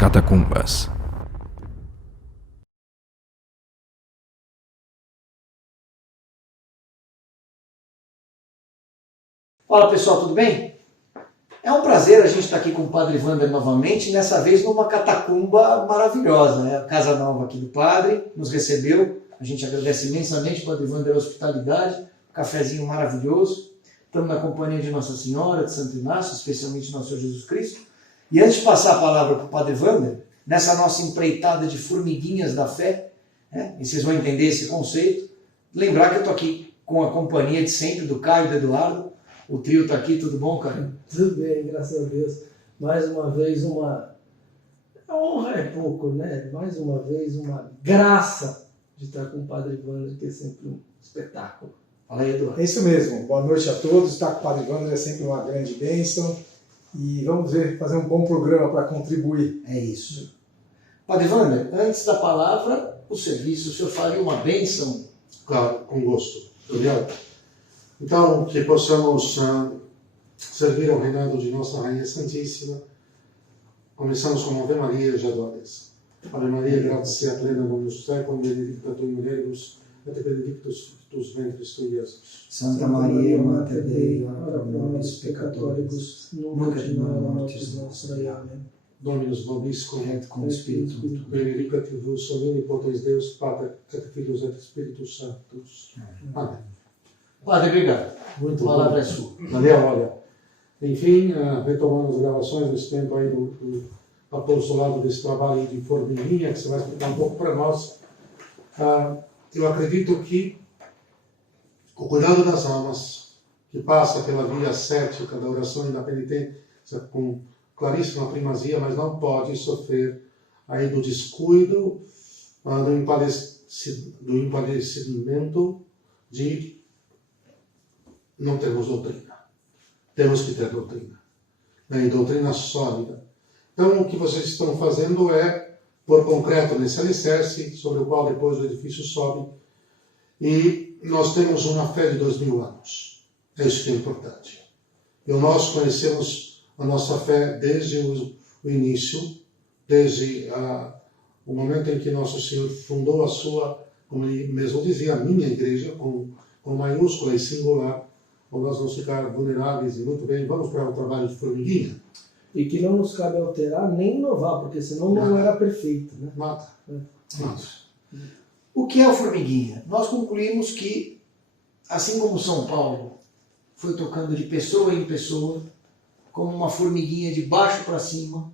catacumbas. Fala pessoal, tudo bem? É um prazer a gente estar aqui com o Padre Wander novamente, dessa vez numa catacumba maravilhosa, né? A casa nova aqui do Padre nos recebeu, a gente agradece imensamente, Padre Wander, a hospitalidade, um cafezinho maravilhoso. Estamos na companhia de Nossa Senhora, de Santo Inácio, especialmente Nosso Senhor Jesus Cristo. E antes de passar a palavra para o Padre Wander, nessa nossa empreitada de formiguinhas da fé, né? E vocês vão entender esse conceito, lembrar que eu estou aqui com a companhia de sempre do Caio e do Eduardo. O trio está aqui, tudo bom, Caio? Tudo bem, graças a Deus. Mais uma vez a honra é pouco, né? Mais uma vez uma graça de estar com o Padre Wander, que é sempre um espetáculo. Fala aí, Eduardo. É isso mesmo. Boa noite a todos. Estar com o Padre Wander é sempre uma grande bênção. E vamos fazer um bom programa para contribuir. É isso. Padre Wander, antes da palavra, o serviço, o senhor faria uma bênção? Claro, com gosto. Obrigado. Então, que possamos servir ao reinado de Nossa Rainha Santíssima. Começamos com Ave Maria, já do Ades. Ave Maria, gratia plena, Dominus tecum, benedicta tu in mulieribus, et benedictus fructus ventris tui, Jesus. Santa Maria, Mater Dei, ora pro nobis peccatoribus, nunc et in hora mortis nostre. Amém. Dominus vobiscum, Et cum spiritu tuo. benedicat vos omnipotens Deus, Pater, et Filius et Spiritus Sanctus. Amém. Padre, obrigado. Muito A palavra bom. é sua. Valeu, olha. Enfim, retomando as gravações desse tempo aí do apostolado desse trabalho de formiguinha, que você vai explicar um pouco para nós. Eu acredito que o cuidado das almas, que passa pela via cética da oração e da penitência com claríssima primazia, mas não pode sofrer aí do descuido, do empadecimento de não termos doutrina. Temos que ter doutrina. E doutrina sólida. Então, o que vocês estão fazendo é pôr concreto nesse alicerce, sobre o qual depois o edifício sobe. E nós temos uma fé de 2000 anos. É isso que é importante. E nós conhecemos a nossa fé desde o início, desde o momento em que Nosso Senhor fundou a sua, como ele mesmo dizia, a minha igreja, com maiúscula e singular, ou nós vamos ficar vulneráveis e muito bem, vamos para o trabalho de formiguinha. E que não nos cabe alterar nem inovar, porque senão não era perfeito, né? Nada. Nada. O que é o formiguinha? Nós concluímos que, assim como São Paulo foi tocando de pessoa em pessoa, como uma formiguinha de baixo para cima,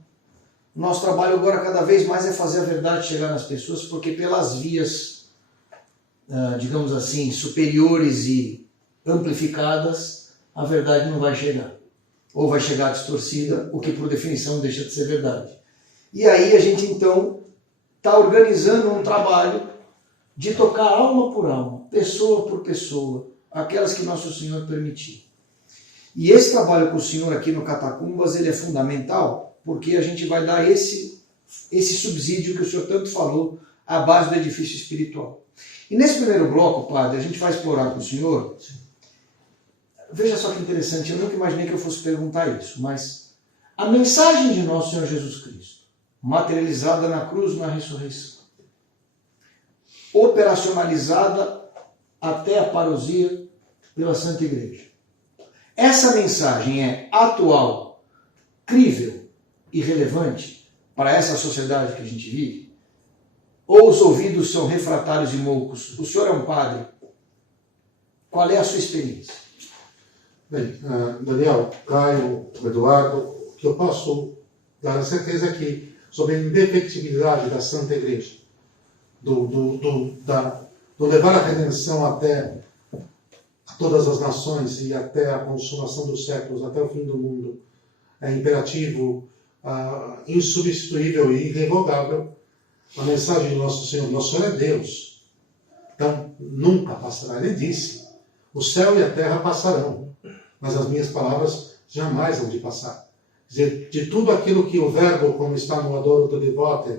nosso trabalho agora cada vez mais é fazer a verdade chegar nas pessoas, porque pelas vias, digamos assim, superiores e amplificadas, a verdade não vai chegar. Ou vai chegar distorcida, o que por definição deixa de ser verdade. E aí a gente então está organizando um trabalho de tocar alma por alma, pessoa por pessoa, aquelas que Nosso Senhor permitir. E esse trabalho com o Senhor aqui no Catacumbas, ele é fundamental, porque a gente vai dar esse subsídio que o Senhor tanto falou, à base do edifício espiritual. E nesse primeiro bloco, Padre, a gente vai explorar com o Senhor. Veja só que interessante, eu nunca imaginei que eu fosse perguntar isso, mas a mensagem de Nosso Senhor Jesus Cristo, materializada na cruz, na ressurreição, operacionalizada até a parousia pela Santa Igreja. Essa mensagem é atual, crível e relevante para essa sociedade que a gente vive? Ou os ouvidos são refratários e moucos? O senhor é um padre. Qual é a sua experiência? Bem, Daniel, Caio, Eduardo, o que eu posso dar a certeza é que, sobre a indefectibilidade da Santa Igreja, do levar a redenção até a todas as nações e até a consumação dos séculos, até o fim do mundo, é imperativo, insubstituível e irrevogável, a mensagem do Nosso Senhor. Nosso Senhor é Deus. Então, nunca passará. Ele disse, o céu e a terra passarão, mas as minhas palavras jamais hão de passar. Quer dizer, de tudo aquilo que o Verbo, como está no Adoro do Devote,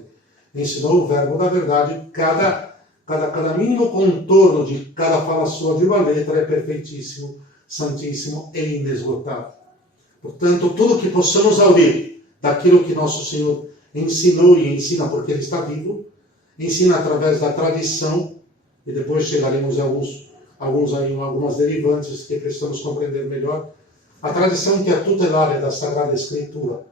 ensinou, o Verbo da verdade, cada mínimo contorno de cada fala sua de uma letra é perfeitíssimo, santíssimo e inesgotável. Portanto, tudo que possamos ouvir daquilo que Nosso Senhor ensinou e ensina porque ele está vivo, ensina através da tradição, e depois chegaremos a algumas derivantes que precisamos compreender melhor. A tradição que é tutelária da Sagrada Escritura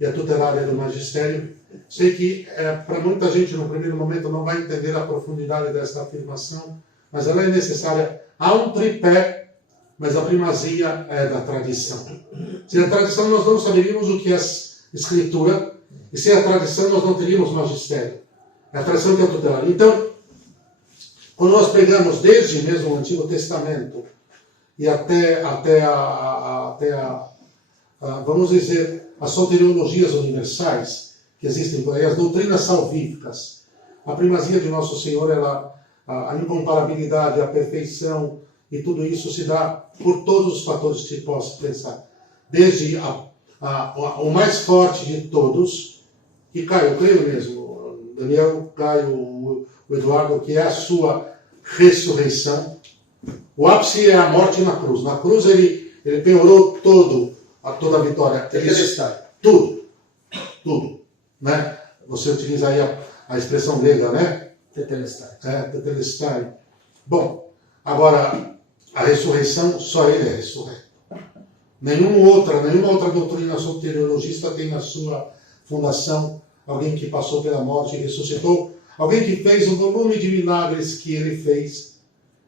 e a tutelária do Magistério. Sei que para muita gente no primeiro momento não vai entender a profundidade dessa afirmação, mas ela é necessária. Há um tripé, mas a primazia é da tradição. Sem a tradição nós não saberíamos o que é Escritura, e sem a tradição nós não teríamos Magistério. É a tradição que é tutelária. Então, quando nós pegamos desde mesmo o Antigo Testamento e até vamos dizer, as soteriologias universais que existem por aí, as doutrinas salvíficas, a primazia de Nosso Senhor, a incomparabilidade, a perfeição, e tudo isso se dá por todos os fatores que se possa pensar. Desde o mais forte de todos, que Caio, eu creio mesmo, Daniel, Caio, o Eduardo, que é a sua ressurreição. O ápice é a morte na cruz. Na cruz ele penhorou toda a vitória. Tudo. Né? Você utiliza aí a expressão grega, né? Tetelestai. Bom, agora, a ressurreição, só ele é ressurreto. Nenhuma outra doutrina soteriologista tem na sua fundação alguém que passou pela morte e ressuscitou, alguém que fez o volume de milagres que ele fez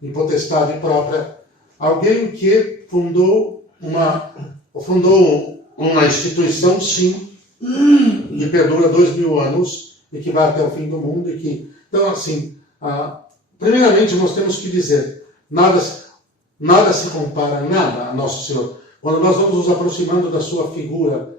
em potestade própria, alguém que fundou uma instituição, sim, que perdura 2000 anos e que vai até o fim do mundo. Então, assim, primeiramente nós temos que dizer, nada se compara, nada a Nosso Senhor. Quando nós vamos nos aproximando da sua figura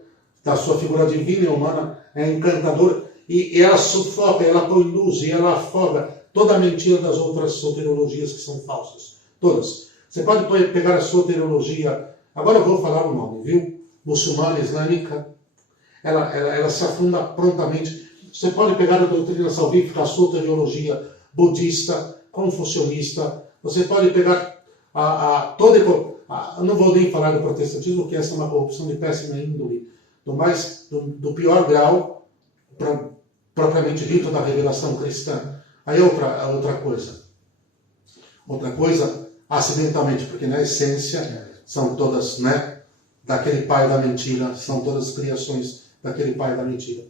divina e humana, é encantador, e ela sufoca, ela põe luz e ela afoga toda a mentira das outras soteriologias que são falsas. Todas. Você pode pegar a soteriologia, agora eu vou falar o nome, viu? Muçulmana, islâmica, ela se afunda prontamente. Você pode pegar a doutrina salvífica, a soteriologia budista, confucionista, você pode pegar eu não vou nem falar do protestantismo, que essa é uma corrupção de péssima índole, do pior grau, propriamente dito, da revelação cristã. Aí outra coisa. Outra coisa, acidentalmente, porque na essência são todas, né, daquele pai da mentira, são todas criações daquele pai da mentira.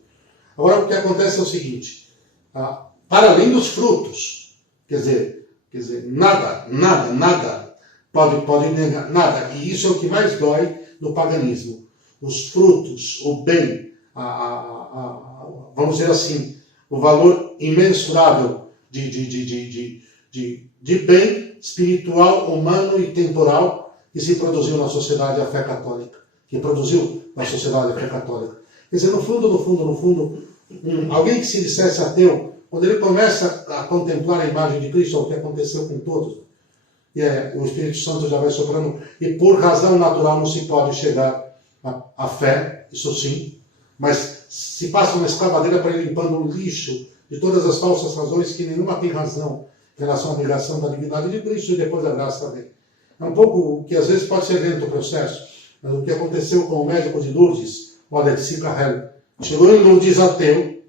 Agora, o que acontece é o seguinte, para além dos frutos, quer dizer, nada pode negar, nada, e isso é o que mais dói no paganismo. Os frutos, o bem, vamos dizer assim, o valor imensurável de bem espiritual, humano e temporal que se produziu na sociedade a fé católica, Quer dizer, no fundo, alguém que se dissesse ateu, quando ele começa a contemplar a imagem de Cristo, é o que aconteceu com todos, e o Espírito Santo já vai soprando, e por razão natural não se pode chegar à fé, isso sim, mas se passa uma escavadeira para ele limpando o lixo de todas as falsas razões que nenhuma tem razão em relação à negação da divindade de Cristo e depois da graça também. É um pouco o que às vezes pode ser lento o processo, mas o que aconteceu com o médico de Lourdes, o Alexis Carrel, chegou em Lourdes ateu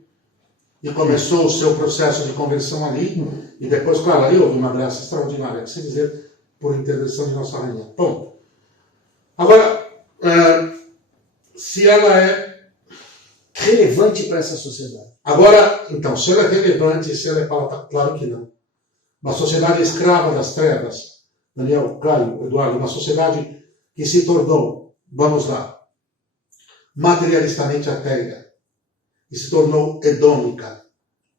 e começou o seu processo de conversão ali, e depois, claro, ali houve uma graça extraordinária, que se dizer, por intervenção de Nossa Rainha. Bom, agora, se ela é relevante para essa sociedade. Agora, então, se ela é relevante, se ela é pauta, claro que não. Uma sociedade escrava das trevas, Daniel, Caio, Eduardo, uma sociedade que se tornou, vamos lá, materialistamente ateia, e se tornou hedônica,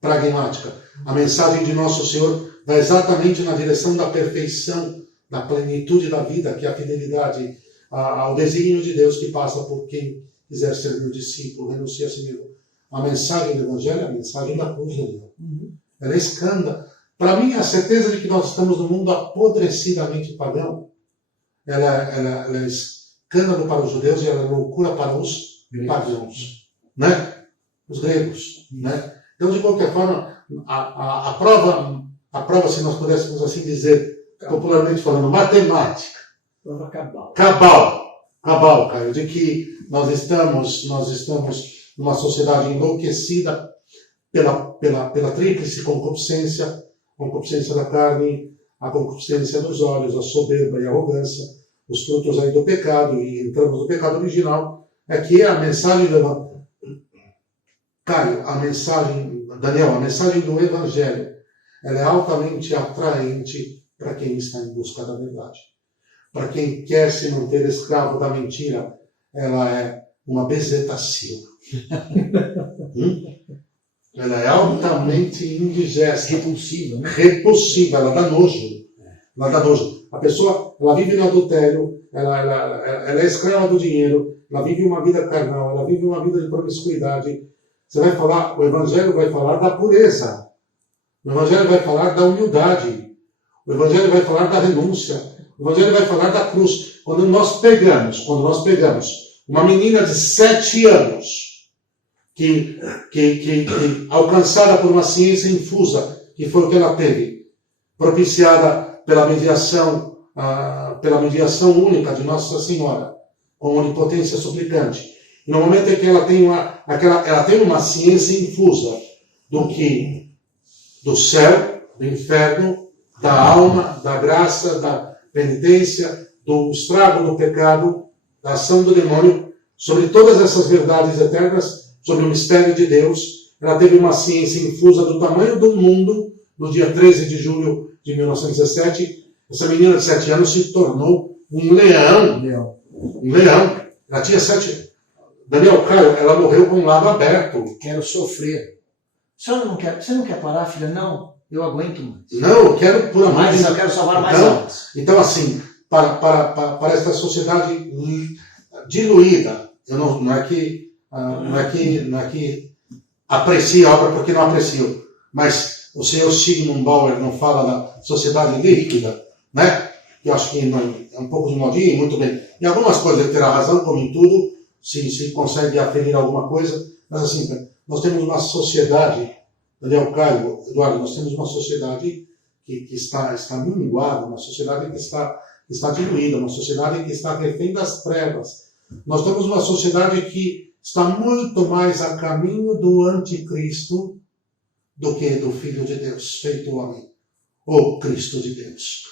pragmática. A mensagem de Nosso Senhor vai exatamente na direção da perfeição, da plenitude da vida, que é a fidelidade ao desígnio de Deus que passa por quem quiser ser meu discípulo, renuncia a si mesmo. A mensagem do Evangelho é a mensagem da cruz de Deus. Ela é escândalo. Para mim, a certeza de que nós estamos num mundo apodrecidamente pagão, ela é escândalo para os judeus e ela é loucura para os pagãos, né? Os gregos, né? Então, de qualquer forma, a prova, se nós pudéssemos assim dizer, popularmente falando, matemática, Prova cabal. cabal, Caio, de que nós estamos numa sociedade enlouquecida pela tríplice concupiscência, concupiscência da carne, a concupiscência dos olhos, a soberba e a arrogância, os frutos aí do pecado, e entramos no pecado original, é que a mensagem do Caio, Daniel, a mensagem do Evangelho, ela é altamente atraente para quem está em busca da verdade. Para quem quer se manter escravo da mentira, ela é uma bezetacil. Ela é altamente indigesta. Repulsiva, né? Repulsiva, ela dá nojo. Ela dá nojo. A pessoa, ela vive no adultério, ela é escrava do dinheiro, ela vive uma vida carnal, ela vive uma vida de promiscuidade. Você vai falar, o Evangelho vai falar da pureza. O Evangelho vai falar da humildade. O Evangelho vai falar da renúncia. O Evangelho vai falar da cruz. Quando nós pegamos uma menina de 7 anos, que alcançada por uma ciência infusa, que foi o que ela teve, propiciada pela mediação única de Nossa Senhora, com onipotência suplicante. E no momento em que ela tem uma ciência infusa do céu, do inferno, da alma, da graça, da penitência, do estrago do pecado, da ação do demônio, sobre todas essas verdades eternas, sobre o mistério de Deus, ela teve uma ciência infusa do tamanho do mundo. No dia 13 de julho de 1917, essa menina de 7 anos se tornou um leão. Um leão. Ela tinha 7... Daniel, Caio, ela morreu com o lado aberto. Quero sofrer. Você não quer parar, filha? Não, eu aguento mais. Não, eu quero por amor de Deus. Eu quero salvar mais almas. Então, assim, para esta sociedade diluída, eu não é que aprecie a obra porque não aprecio, mas o senhor Sigmund Bauer não fala da sociedade líquida, né? Eu acho que não, é um pouco de modinha, muito bem. Em algumas coisas ele terá razão, como em tudo, se consegue aferir alguma coisa, mas assim, nós temos uma sociedade, Daniel, Caio, Eduardo, nós temos uma sociedade que está minguada, uma sociedade que está diluída, uma sociedade que está refém das trevas. Nós temos uma sociedade que está muito mais a caminho do anticristo do que do Filho de Deus, feito homem, ou Cristo de Deus.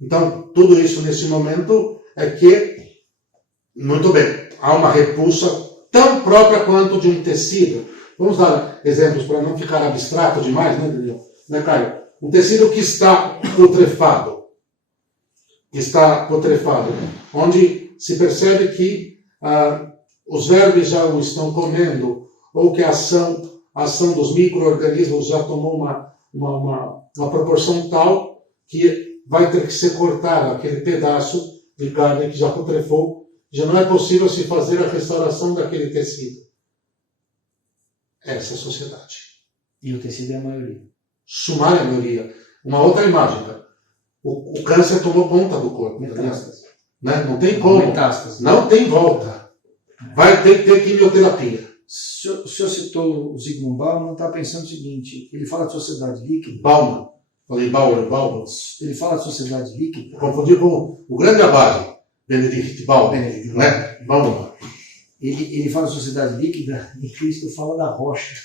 Então, tudo isso nesse momento é que, muito bem, há uma repulsa tão própria quanto de um tecido. Vamos dar exemplos para não ficar abstrato demais, né, Daniel? Né, Caio? Um tecido que está putrefado, onde se percebe que os vermes já o estão comendo, ou que a ação dos micro-organismos já tomou uma proporção tal que vai ter que ser cortado aquele pedaço de carne que já putrefou, já não é possível se fazer a restauração daquele tecido. Essa é a sociedade. E o tecido é a maioria. Sumária maioria. Uma outra imagem, cara. O câncer tomou conta do corpo. Metástase. Né? Não tem como. Metástase. Não tem volta. Vai ter que ter quimioterapia. O senhor citou o Zygmunt Bauman, não está pensando o seguinte, ele fala de sociedade líquida. Bauman. Falei Bauer. Ele fala de sociedade líquida. Confundi com o grande abade, Benedict Bauman. Né? Bauman. Ele fala de sociedade líquida e Cristo fala da rocha.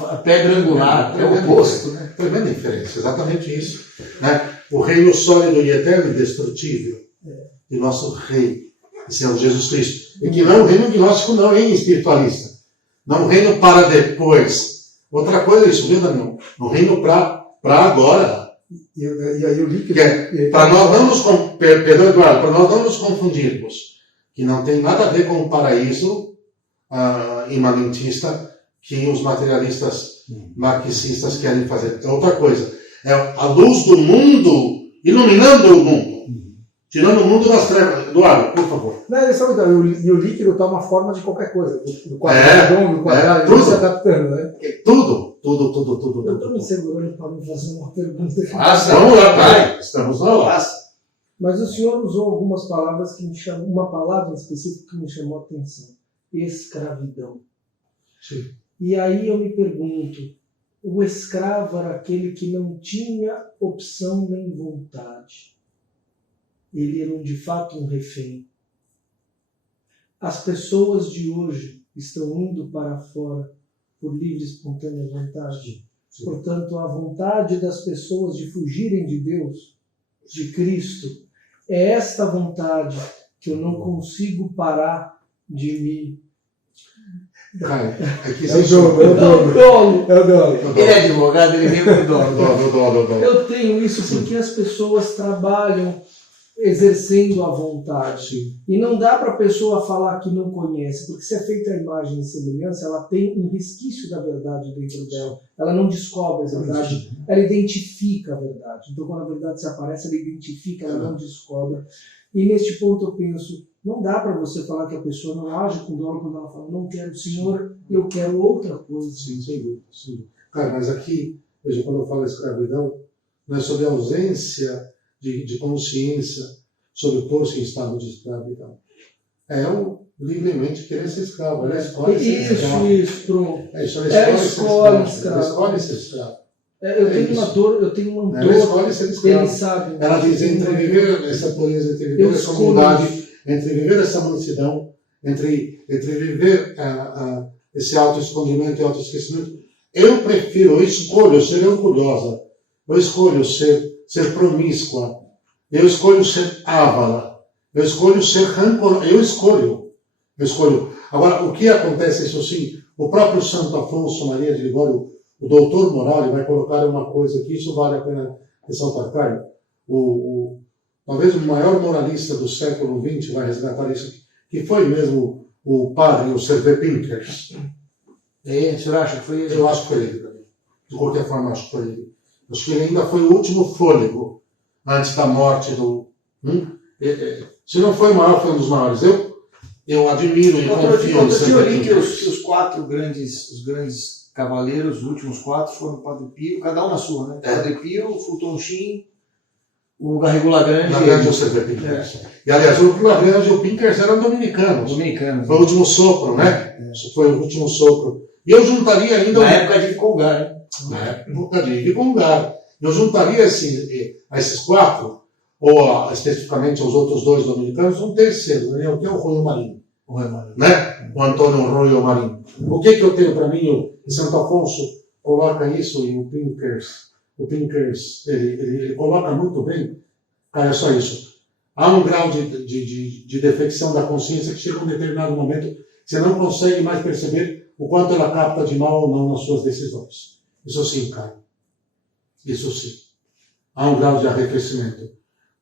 A pedra angular, é o oposto. Né? Tremenda diferença, exatamente isso. Né? O reino sólido e eterno e indestrutível de nosso rei, esse é o Jesus Cristo. E que não é um reino gnóstico, não, hein, espiritualista. Não é um reino para depois. Outra coisa é isso, viu, Daniel? Um reino para agora. E aí o líquido... Para nós não nos... Perdão, Eduardo, para nós não nos confundirmos. Que não tem nada a ver com o paraíso imanentista que os materialistas marxistas querem fazer. É outra coisa. É a luz do mundo iluminando o mundo. Tirando o mundo das trevas. Eduardo, por favor. Não, e o líquido toma forma de qualquer coisa. Do quadrado, do quadrado, tudo se adaptando, né? Tudo. Eu estou me segurando para me fazer uma pergunta. Vamos lá, pai. Estamos na hora. Mas o senhor usou algumas palavras que me chamam, uma palavra em específico que me chamou a atenção. Escravidão. Sim. E aí eu me pergunto, o escravo era aquele que não tinha opção nem vontade. Ele era de fato um refém. As pessoas de hoje estão indo para fora por livre e espontânea vontade. Sim. Portanto, a vontade das pessoas de fugirem de Deus, de Cristo, é esta vontade que eu não consigo parar de me... Caio, é que É o existe dono, é o dono. Dolo. É o dono. Ele é advogado, ele vem com dó. Eu tenho isso porque as pessoas trabalham exercendo a vontade. Sim. E não dá para a pessoa falar que não conhece, porque se é feita a imagem e semelhança, ela tem um resquício da verdade dentro dela. Ela não descobre a verdade, ela identifica a verdade. Então, quando a verdade se aparece, ela identifica, ela não descobre. E neste ponto eu penso, não dá para você falar que a pessoa não age com dolo quando ela fala, não quero o Senhor, eu quero outra coisa. Sim, sem dúvida. Sim. Cara, mas aqui, veja, quando eu falo escravidão, não é sobre a ausência de consciência sobre pôr-se em estado de escravidão. É o livremente querer ser escravo. Ela escolhe ser escravo. Isso, pronto. Ela escolhe ser escravo. Ela escolhe ser escravo. Eu tenho uma dor, Ela dor, escolhe ser escravo. ele sabe. Ela diz entre viver essa pureza, entre viver essa humildade, entre viver essa mansidão, entre viver esse autoescondimento e autoesquecimento. Eu prefiro, eu escolho ser orgulhosa, eu escolho ser promíscua, eu escolho ser ávala, eu escolho ser rancorosa, eu escolho. Agora, o que acontece, isso sim, o próprio Santo Afonso Maria de Ligório, o doutor moral, ele vai colocar uma coisa aqui, isso vale a pena ressaltar, Caio. Talvez o maior moralista do século XX vai resgatar isso aqui, que foi mesmo o padre, o C.V. Pinkers. O senhor acha que foi ele? Eu acho que foi ele também. De qualquer forma, acho que foi ele. Acho que ele ainda foi o último fôlego antes da morte do... Se não foi o maior, foi um dos maiores. Eu admiro e confio no C.V. Eu li que Pinkers. os grandes cavaleiros, os últimos 4, foram o Padre Pio, cada um na sua, né? Padre Pio, o Fulton-Sheen, o Garrigou Lagrange. Lagrange e o C.V. Pinkers. E, aliás, o Lagrange e o Pinkers eram dominicanos. Foi o último sopro, né? Foi o último sopro. E eu juntaria ainda... Na época de Congar, né? Na época de Congar. Eu juntaria a esses 4, ou especificamente aos outros 2 dominicanos, um terceiro, né? Que é o Royo Marinho. Né? O Antônio Royo Marinho. O que eu tenho para mim? O Santo Afonso coloca isso e o Pinkers, ele coloca muito bem. Cara, é só isso. Há um grau de defecção da consciência que chega a um determinado momento que você não consegue mais perceber o quanto ela capta de mal ou não nas suas decisões. Isso sim, cara. Isso sim. Há um grau de arrefecimento.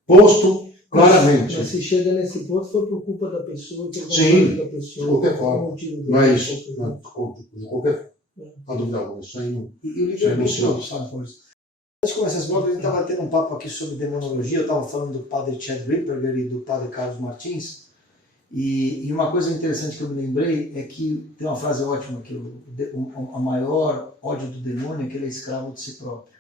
Posto claramente. Mas se chega nesse ponto, foi por culpa da pessoa, que Sim, da pessoa, de qualquer forma. Não é isso. Não, de qualquer forma. Não dúvida alguma. Isso aí não. E o livro é muito bom, sabe, Forrest? Antes de começar esse bloco, a gente estava tendo um papo aqui sobre demonologia. Eu estava falando do padre Chad Ripperger e do padre Carlos Martins. E uma coisa interessante que eu me lembrei é que tem uma frase ótima, que a maior ódio do demônio é que ele é escravo de si próprio.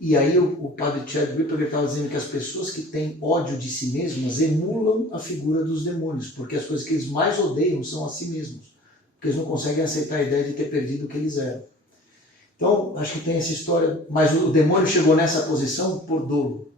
E aí o padre Chad Ripperger estava dizendo que as pessoas que têm ódio de si mesmas emulam a figura dos demônios, porque as coisas que eles mais odeiam são a si mesmos, porque eles não conseguem aceitar a ideia de ter perdido o que eles eram. Então, acho que tem essa história, mas o demônio chegou nessa posição por dolo,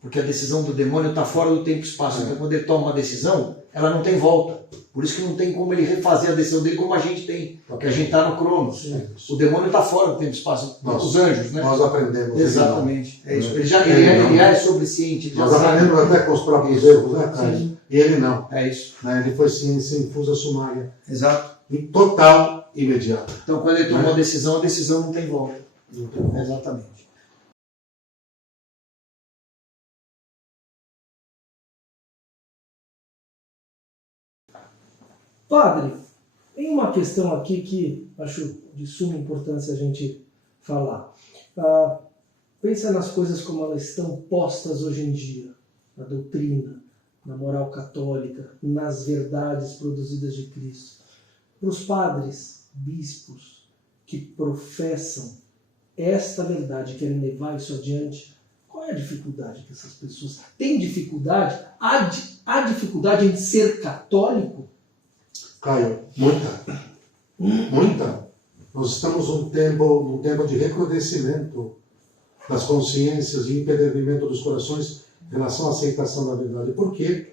porque a decisão do demônio está fora do tempo e espaço. Então, quando ele toma uma decisão, ela não tem volta. Por isso que não tem como ele refazer a decisão dele como a gente tem, porque a gente está no Cronos. O demônio está fora do tempo e espaço, os anjos, né? Nós aprendemos. Exatamente. É isso. Ele é sobresciente. Nós aprendemos até com os próprios erros, né, cara? Sim. E ele não. É isso. Ele foi ciência infusa sumária. Exato. Em total imediata. Então, quando ele tomou a decisão não tem volta. Exatamente. Padre, tem uma questão aqui que acho de suma importância a gente falar. Pensa nas coisas como elas estão postas hoje em dia, na doutrina, na moral católica, nas verdades produzidas de Cristo. Para os padres, bispos, que professam esta verdade, querem levar isso adiante, qual é a dificuldade que essas pessoas têm? Dificuldade? Há dificuldade em ser católico? Caio, muita. Muita. Nós estamos num tempo de recrudescimento das consciências e empederniamento dos corações em relação à aceitação da verdade. Por quê?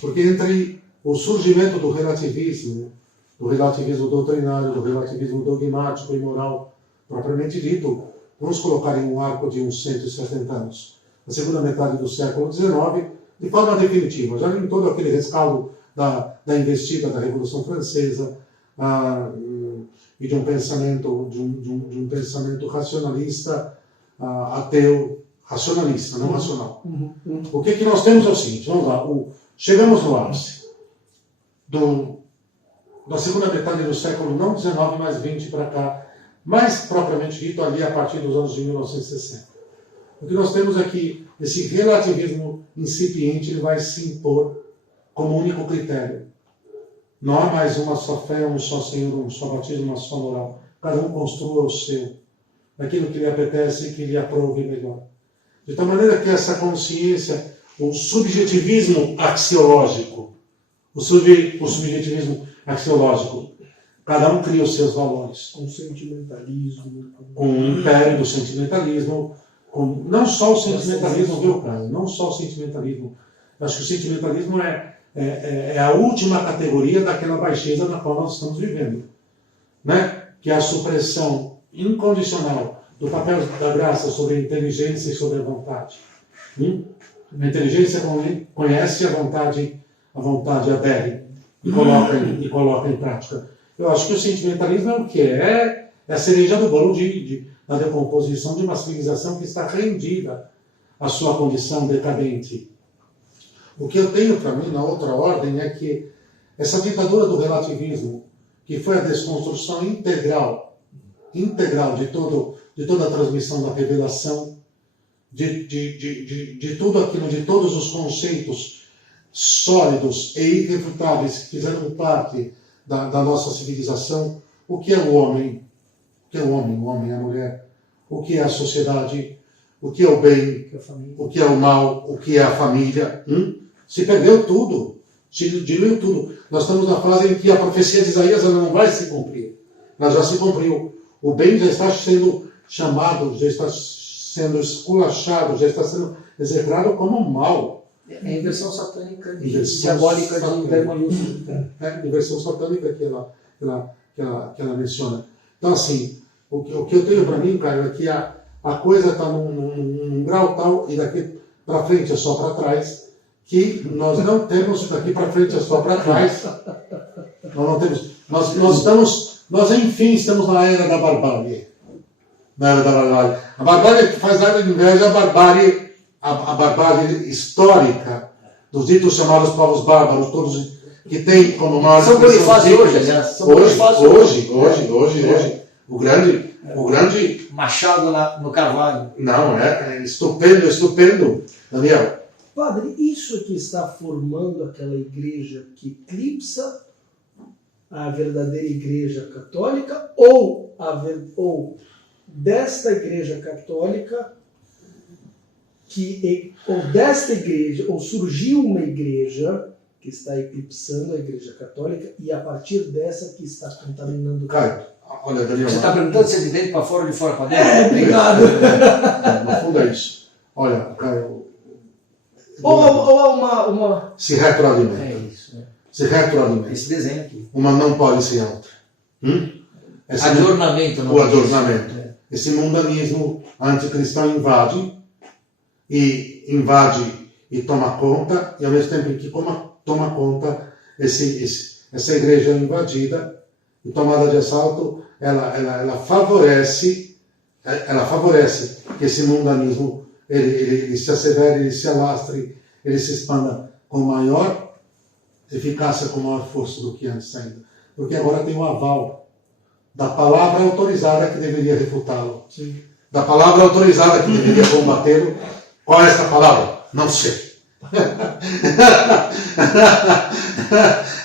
Porque entre o surgimento do relativismo, do relativismo doutrinário, do relativismo dogmático e moral, propriamente dito, vamos colocar em um arco de uns 170 anos. Na segunda metade do século XIX, de forma definitiva, já em todo aquele rescaldo da investida da Revolução Francesa, e de um pensamento, de um pensamento racionalista, ateu, racionalista, não racional. O que nós temos é o seguinte, vamos lá, chegamos no ápice da segunda metade do século, não 19, mas 20 para cá, mais propriamente dito ali a partir dos anos de 1960. O que nós temos é que esse relativismo incipiente ele vai se impor como único critério. Não há mais uma só fé, um só Senhor, um só batismo, uma só moral. Cada um construa o seu, aquilo que lhe apetece e que lhe aprove melhor. De tal maneira que essa consciência, o subjetivismo axiológico, cada um cria os seus valores. Com sentimentalismo. Com o império do sentimentalismo, não só o sentimentalismo, viu, cara? Não só o sentimentalismo. Eu acho que o sentimentalismo é a última categoria daquela baixeza na qual nós estamos vivendo, né? Que é a supressão incondicional do papel da graça sobre a inteligência e sobre a vontade. A inteligência conhece a vontade adere e coloca em prática. Eu acho que o sentimentalismo é o que é a cereja do bolo da decomposição de uma civilização que está rendida à sua condição decadente. O que eu tenho para mim, na outra ordem, é que essa ditadura do relativismo, que foi a desconstrução integral de toda a transmissão da revelação, de tudo aquilo, de todos os conceitos sólidos e irrefutáveis que fizeram parte da nossa civilização, o que é o homem? O que é o homem é a mulher, o que é a sociedade, o que é o bem, o que é o mal, o que é a família. Se perdeu tudo, se diluiu tudo. Nós estamos na fase em que a profecia de Isaías ela não vai se cumprir. Ela já se cumpriu. O bem já está sendo chamado, já está sendo esculachado, já está sendo execrado como mal. É a inversão satânica, diabólica de Vermilion. É a inversão satânica que ela menciona. Então, assim, o que eu tenho para mim, Caio, é que a coisa está num grau tal, e daqui para frente é só para trás, que nós não temos, daqui para frente é só para trás, nós enfim estamos na era da barbárie. A barbárie que faz nada de inveja, a barbárie histórica dos ditos chamados povos bárbaros, todos que tem como maior São Bonifácio hoje, aliás. Hoje. O grande Machado no Carvalho. Não, é estupendo, Daniel. Padre, isso aqui está formando aquela igreja que eclipsa a verdadeira igreja católica ou desta igreja católica ou surgiu uma igreja que está eclipsando a igreja católica e a partir dessa que está contaminando. Caio, olha, Daniel. Você está perguntando se é de dentro para fora ou de fora para dentro? Obrigado. No fundo é isso. Olha, Caio. Ou uma... Se retroalimenta. É isso. Se retroalimenta. Esse desenho aqui. Uma não pode ser outra. Adornamento. O adornamento. Esse mundanismo anticristão invade e toma conta, e ao mesmo tempo que toma conta, essa igreja invadida e tomada de assalto, ela favorece que esse mundanismo ele se assevere, ele se alastre, ele se expanda com maior eficácia, com maior força do que antes ainda. Porque agora tem o aval da palavra autorizada que deveria refutá-lo. Sim. Da palavra autorizada que deveria combatê-lo. Qual é esta palavra? Não sei.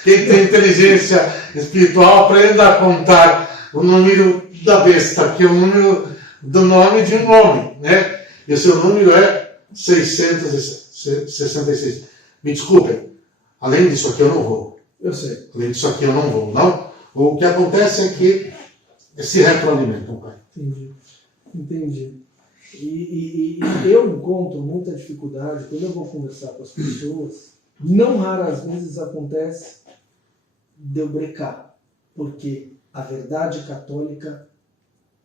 Quem tem inteligência espiritual aprenda a contar o número da besta, que é o número do nome de um homem, né? E o seu número é 666. Me desculpem, além disso aqui eu não vou. Eu sei. Além disso aqui eu não vou, não? O que acontece é que se retroalimentam, pai. Entendi. E eu encontro muita dificuldade quando eu vou conversar com as pessoas. Não raras vezes acontece de eu brecar. porque a verdade católica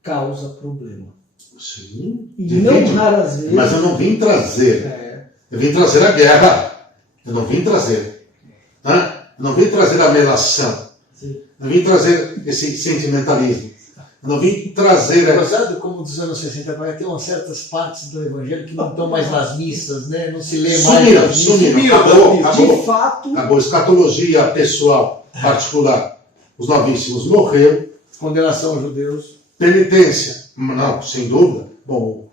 causa problema. Sim. E Divide. não raras vezes... Mas eu não vim trazer. Eu vim trazer a guerra. Eu não vim trazer. Né? Eu não vim trazer a melação. Sim. Eu vim trazer esse sentimentalismo. Eu não vim trazer... Apesar de como dos anos 60 vai ter umas certas partes do Evangelho que não estão mais nas missas, né? Não se lê mais. Sumiram. Acabou. De fato... Acabou. Escatologia pessoal, particular. Os novíssimos morreram. Condenação aos judeus. Penitência. Não, sem dúvida. Bom,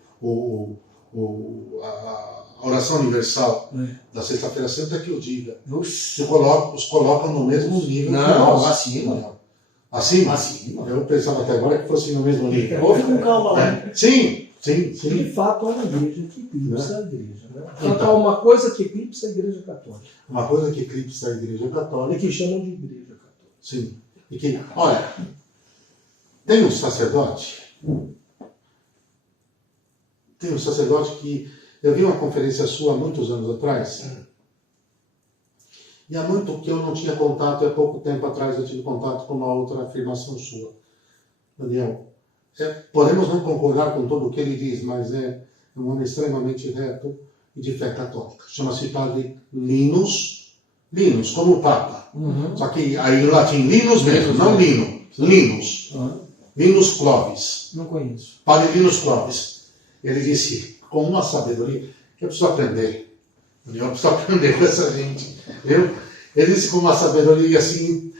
a oração universal da Sexta-feira Santa que eu diga. Oxi. Os colocam no mesmo nível que Não, nós. acima. Acima? Acima. Eu pensava até agora que fosse no mesmo nível. Ouve com calma lá. Sim. De fato, é uma igreja que eclipsa a igreja. Né? Então. Há uma coisa que eclipsa a igreja católica. Uma coisa que eclipsa a Igreja É Católica. que chamam de igreja católica. Sim. E que, olha, tem um sacerdote que eu vi uma conferência sua há muitos anos atrás. E há muito que eu não tinha contato, e há pouco tempo atrás eu tive contato com uma outra afirmação sua. Daniel, podemos não concordar com tudo o que ele diz, mas é um homem extremamente reto e de fé católica. Chama-se Padre Linus, como o Papa. Só que aí em latim, Linus mesmo, não Lino. Linus. Linus Clovis. Não conheço. Padre Linus Clovis. Ele disse, com uma sabedoria, que eu preciso aprender. Eu preciso aprender com essa gente. Ele disse com uma sabedoria assim,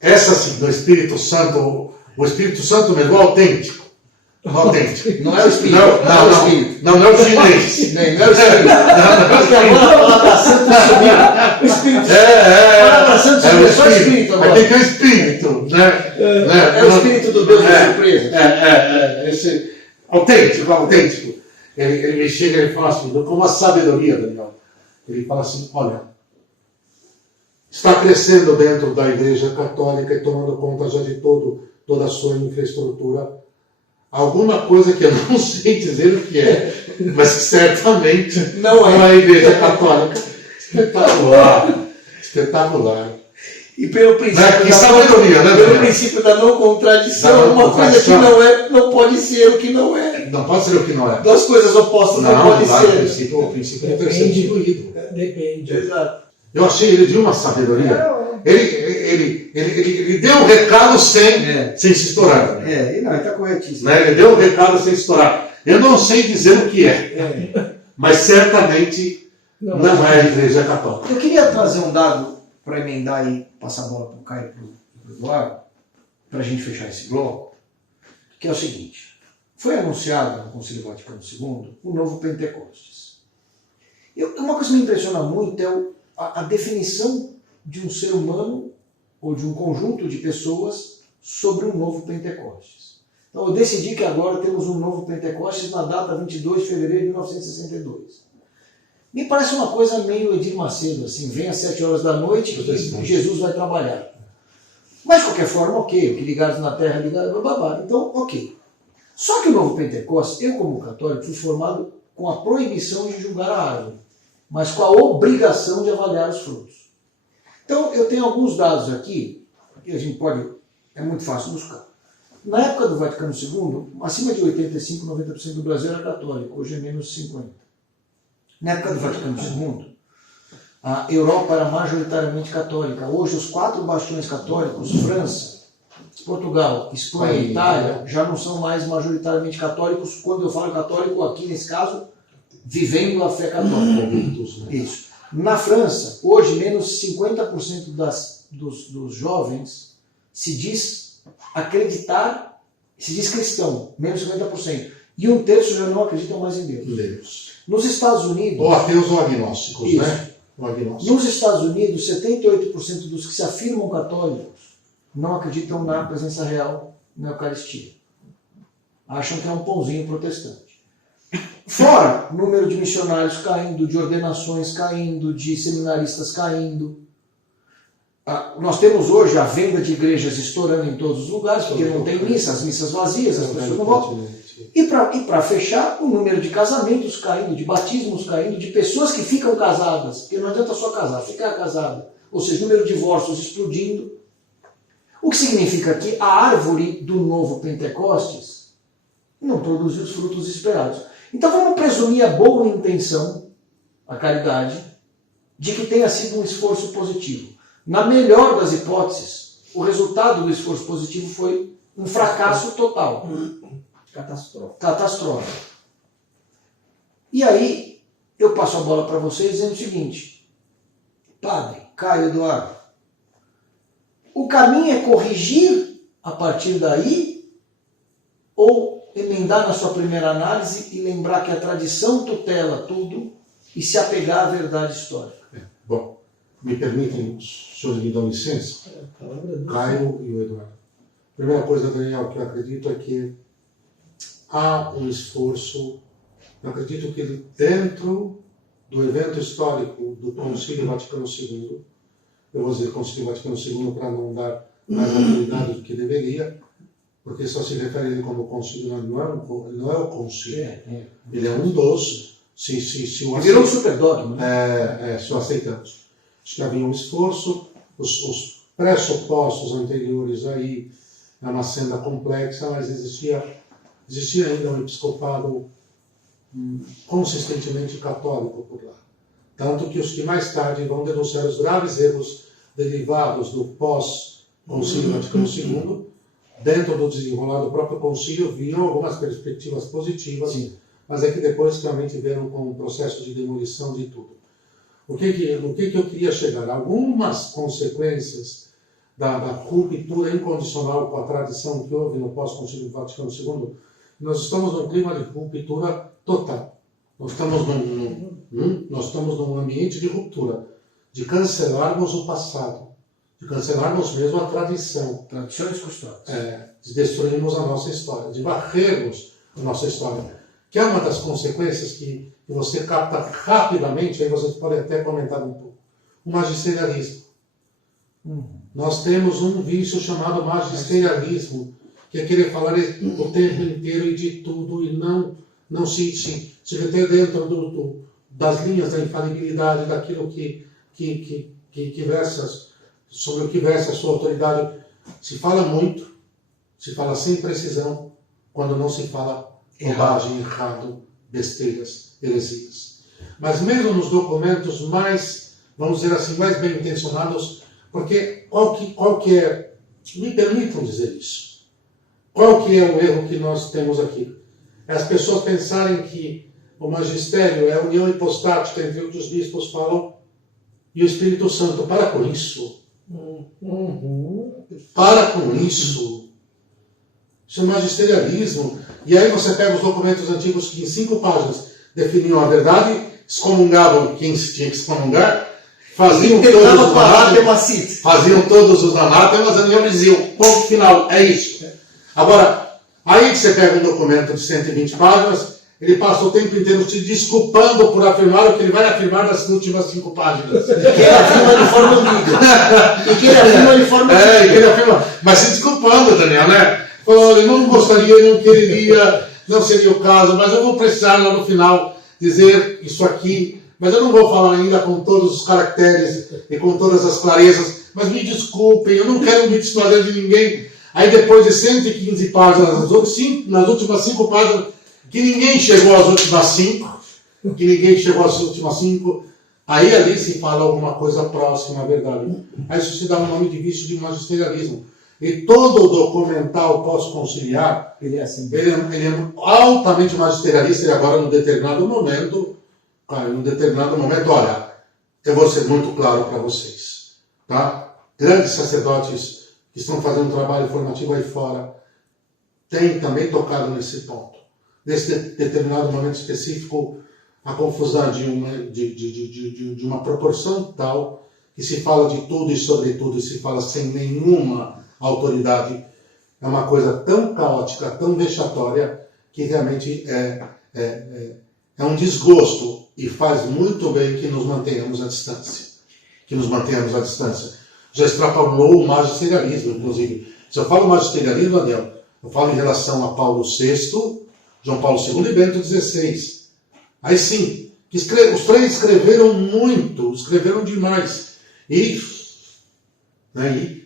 essa sim, do Espírito Santo, o Espírito Santo mesmo, autêntico. Autêntico. Não é o Espírito. Não é o chinês. Não é o Espírito. Porque agora a palavra santo sumiu. O Espírito Santo. A palavra santo sumiu. É só o Espírito agora. Tem que ter o Espírito, né? É o Espírito do Deus da surpresa. Esse autêntico. Ele me chega e fala assim, com uma sabedoria, Daniel. Ele fala assim, olha, está crescendo dentro da Igreja Católica e tomando conta já de toda a sua infraestrutura alguma coisa que eu não sei dizer o que é, mas que certamente não é a Igreja Católica. Espetacular. E pelo princípio, pelo princípio da não contradição, uma coisa que não é, não pode ser o que não é. Não pode ser o que não é. Duas coisas opostas não podem ser. O princípio é ter sido excluído. Depende. Exato. Eu achei ele de uma sabedoria. Ele deu um recado sem se estourar. Não, ele está corretíssimo. Né? Ele deu um recado sem estourar. Eu não sei dizer o que é. Mas certamente não é a Igreja Católica. Eu queria trazer um dado para emendar e passar a bola para o Caio e para o Eduardo, para a gente fechar esse bloco, que é o seguinte. Foi anunciado no Concílio Vaticano II o novo Pentecostes. Uma coisa que me impressiona muito é a definição de um ser humano ou de um conjunto de pessoas sobre um novo Pentecostes. Então eu decidi que agora temos um novo Pentecostes na data 22 de fevereiro de 1962. Me parece uma coisa meio Edir Macedo, assim, vem às 7 horas da noite e Jesus vai trabalhar. Mas de qualquer forma, ok, o que ligados na terra, ligados babá. Então, ok. Só que o novo Pentecostes, eu como católico, fui formado com a proibição de julgar a árvore, mas com a obrigação de avaliar os frutos. Então, eu tenho alguns dados aqui, que a gente pode, é muito fácil buscar. Na época do Vaticano II, acima de 85%, 90% do Brasil era católico, hoje é menos de 50%. Na época do Vaticano II, a Europa era majoritariamente católica. Hoje, os 4 bastiões católicos, França, Portugal, Espanha e Itália, já não são mais majoritariamente católicos. Quando eu falo católico, aqui nesse caso, vivendo a fé católica. Isso. Na França, hoje, menos 50% dos jovens se diz acreditar, se diz cristão, menos 50%. E 1/3 já não acreditam mais em Deus. Nos Estados Unidos... Ou ateus ou agnósticos, isso, né? Nos Estados Unidos, 78% dos que se afirmam católicos não acreditam na presença real na Eucaristia. Acham que é um pãozinho protestante. Fora, número de missionários caindo, de ordenações caindo, de seminaristas caindo. Nós temos hoje a venda de igrejas estourando em todos os lugares, porque não tem missa, as missas vazias, as pessoas não voltam. E para fechar, o número de casamentos caindo, de batismos caindo, de pessoas que ficam casadas, porque não adianta só casar, ficar casada. Ou seja, o número de divórcios explodindo. O que significa que a árvore do novo Pentecostes não produziu os frutos esperados. Então vamos presumir a boa intenção, a caridade, de que tenha sido um esforço positivo. Na melhor das hipóteses, o resultado do esforço positivo foi um fracasso total. Catastrófico. E aí, eu passo a bola para vocês dizendo o seguinte: Padre Caio Eduardo, o caminho é corrigir a partir daí ou emendar na sua primeira análise e lembrar que a tradição tutela tudo e se apegar à verdade histórica? Bom, me permitem, os senhores me dão licença? Caio e o Eduardo. Primeira coisa, Daniel, que eu acredito é que há um esforço, eu acredito que dentro do evento histórico do Concílio Vaticano II, eu vou dizer Concílio Vaticano II para não dar mais autoridade do que deveria, porque só se refere a ele como concílio, ele não é o concílio, ele é um dos, se o virou um superdogma, se o aceitamos. Acho que havia um esforço, os pressupostos anteriores aí, é uma senda complexa, mas existia ainda um episcopado consistentemente católico por lá. Tanto que os que mais tarde vão denunciar os graves erros derivados do pós-concílio Vaticano II, dentro do desenrolar do próprio concílio, viam algumas perspectivas positivas, sim, mas é que depois realmente vieram com um processo de demolição de tudo. O que eu queria chegar? Algumas consequências da ruptura incondicional com a tradição que houve no pós-concílio Vaticano II, nós estamos num clima de ruptura total. Nós estamos num ambiente de ruptura, de cancelarmos o passado, de cancelarmos mesmo a tradição. Tradições custosas. De destruirmos a nossa história, de varrermos a nossa história. Que é uma das consequências que você capta rapidamente, aí você pode até comentar um pouco. O magisterialismo. Nós temos um vício chamado magisterialismo, que é querer falar o tempo inteiro e de tudo e não se reter dentro das linhas da infalibilidade, daquilo que versa, sobre o que versa a sua autoridade. Se fala muito, se fala sem precisão, quando não se fala bobagem, errado, besteiras, heresias. Mas mesmo nos documentos mais, vamos dizer assim, mais bem intencionados, porque qual que é, me permitam dizer isso, qual que é o erro que nós temos aqui? É as pessoas pensarem que o magistério é a união hipostática entre o que os bispos falam e o Espírito Santo. Para com isso. Para com isso. Isso é magisterialismo. E aí você pega os documentos antigos que em 5 páginas definiam a verdade, excomungavam quem se tinha que excomungar, faziam todos os anátemas e não diziam, ponto final, é isso. Agora, aí que você pega um documento de 120 páginas, ele passa o tempo inteiro se desculpando por afirmar o que ele vai afirmar nas últimas 5 páginas. Que ele afirma de forma ambígua. E que ele afirma de forma ambígua. Mas se desculpando, Daniel, né? Falou, eu não gostaria, não quereria, não seria o caso, mas eu vou precisar lá no final dizer isso aqui, mas eu não vou falar ainda com todos os caracteres e com todas as clarezas, mas me desculpem, eu não quero me desfazer de ninguém. Aí depois de 115 páginas, nas últimas 5 páginas, que ninguém chegou às últimas 5, aí ali se fala alguma coisa próxima à verdade. Aí isso se dá o nome de vício de magisterialismo. E todo o documental pós-conciliar, ele é altamente magisterialista, e agora num determinado momento, olha, eu vou ser muito claro para vocês, tá? Grandes sacerdotes que estão fazendo um trabalho formativo aí fora, têm também tocado nesse ponto. Nesse determinado momento específico, a confusão de uma proporção tal que se fala de tudo e sobre tudo e se fala sem nenhuma autoridade, é uma coisa tão caótica, tão vexatória, que realmente é um desgosto e faz muito bem que nos mantenhamos à distância. Já extrapolou o magisterialismo, inclusive. Se eu falo magisterialismo, Daniel, eu falo em relação a Paulo VI, João Paulo II e Bento XVI. Aí sim, os 3 escreveram muito, escreveram demais. E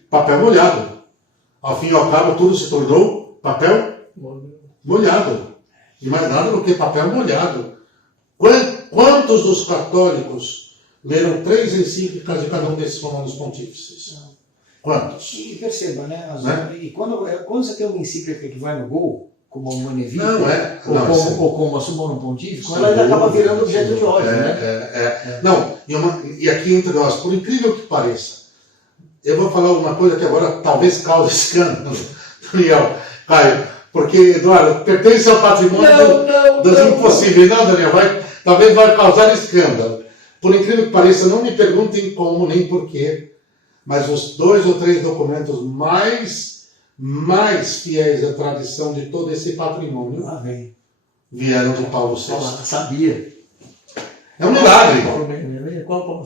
papel molhado. Ao fim e ao cabo, tudo se tornou papel molhado. E mais nada do que papel molhado. Quantos dos católicos leram 3 encíclicas de cada um desses comandos pontífices? Quantos? E perceba, né? E quando você tem uma encíclica que vai no gol, como a Humane Vitae, ou como a Sumorum Pontificum, ela ainda acaba virando objeto de ódio, né? Não, e aqui entre nós, por incrível que pareça, eu vou falar uma coisa que agora talvez cause escândalo, Daniel, Caio, porque, Eduardo, pertence ao patrimônio dos impossíveis. Não, Daniel, talvez vai causar escândalo. Por incrível que pareça, não me perguntem como nem porquê, mas os 2 ou 3 documentos mais fiéis à tradição de todo esse patrimônio vieram de Paulo VI. Sabia. É um milagre. Qual Paulo?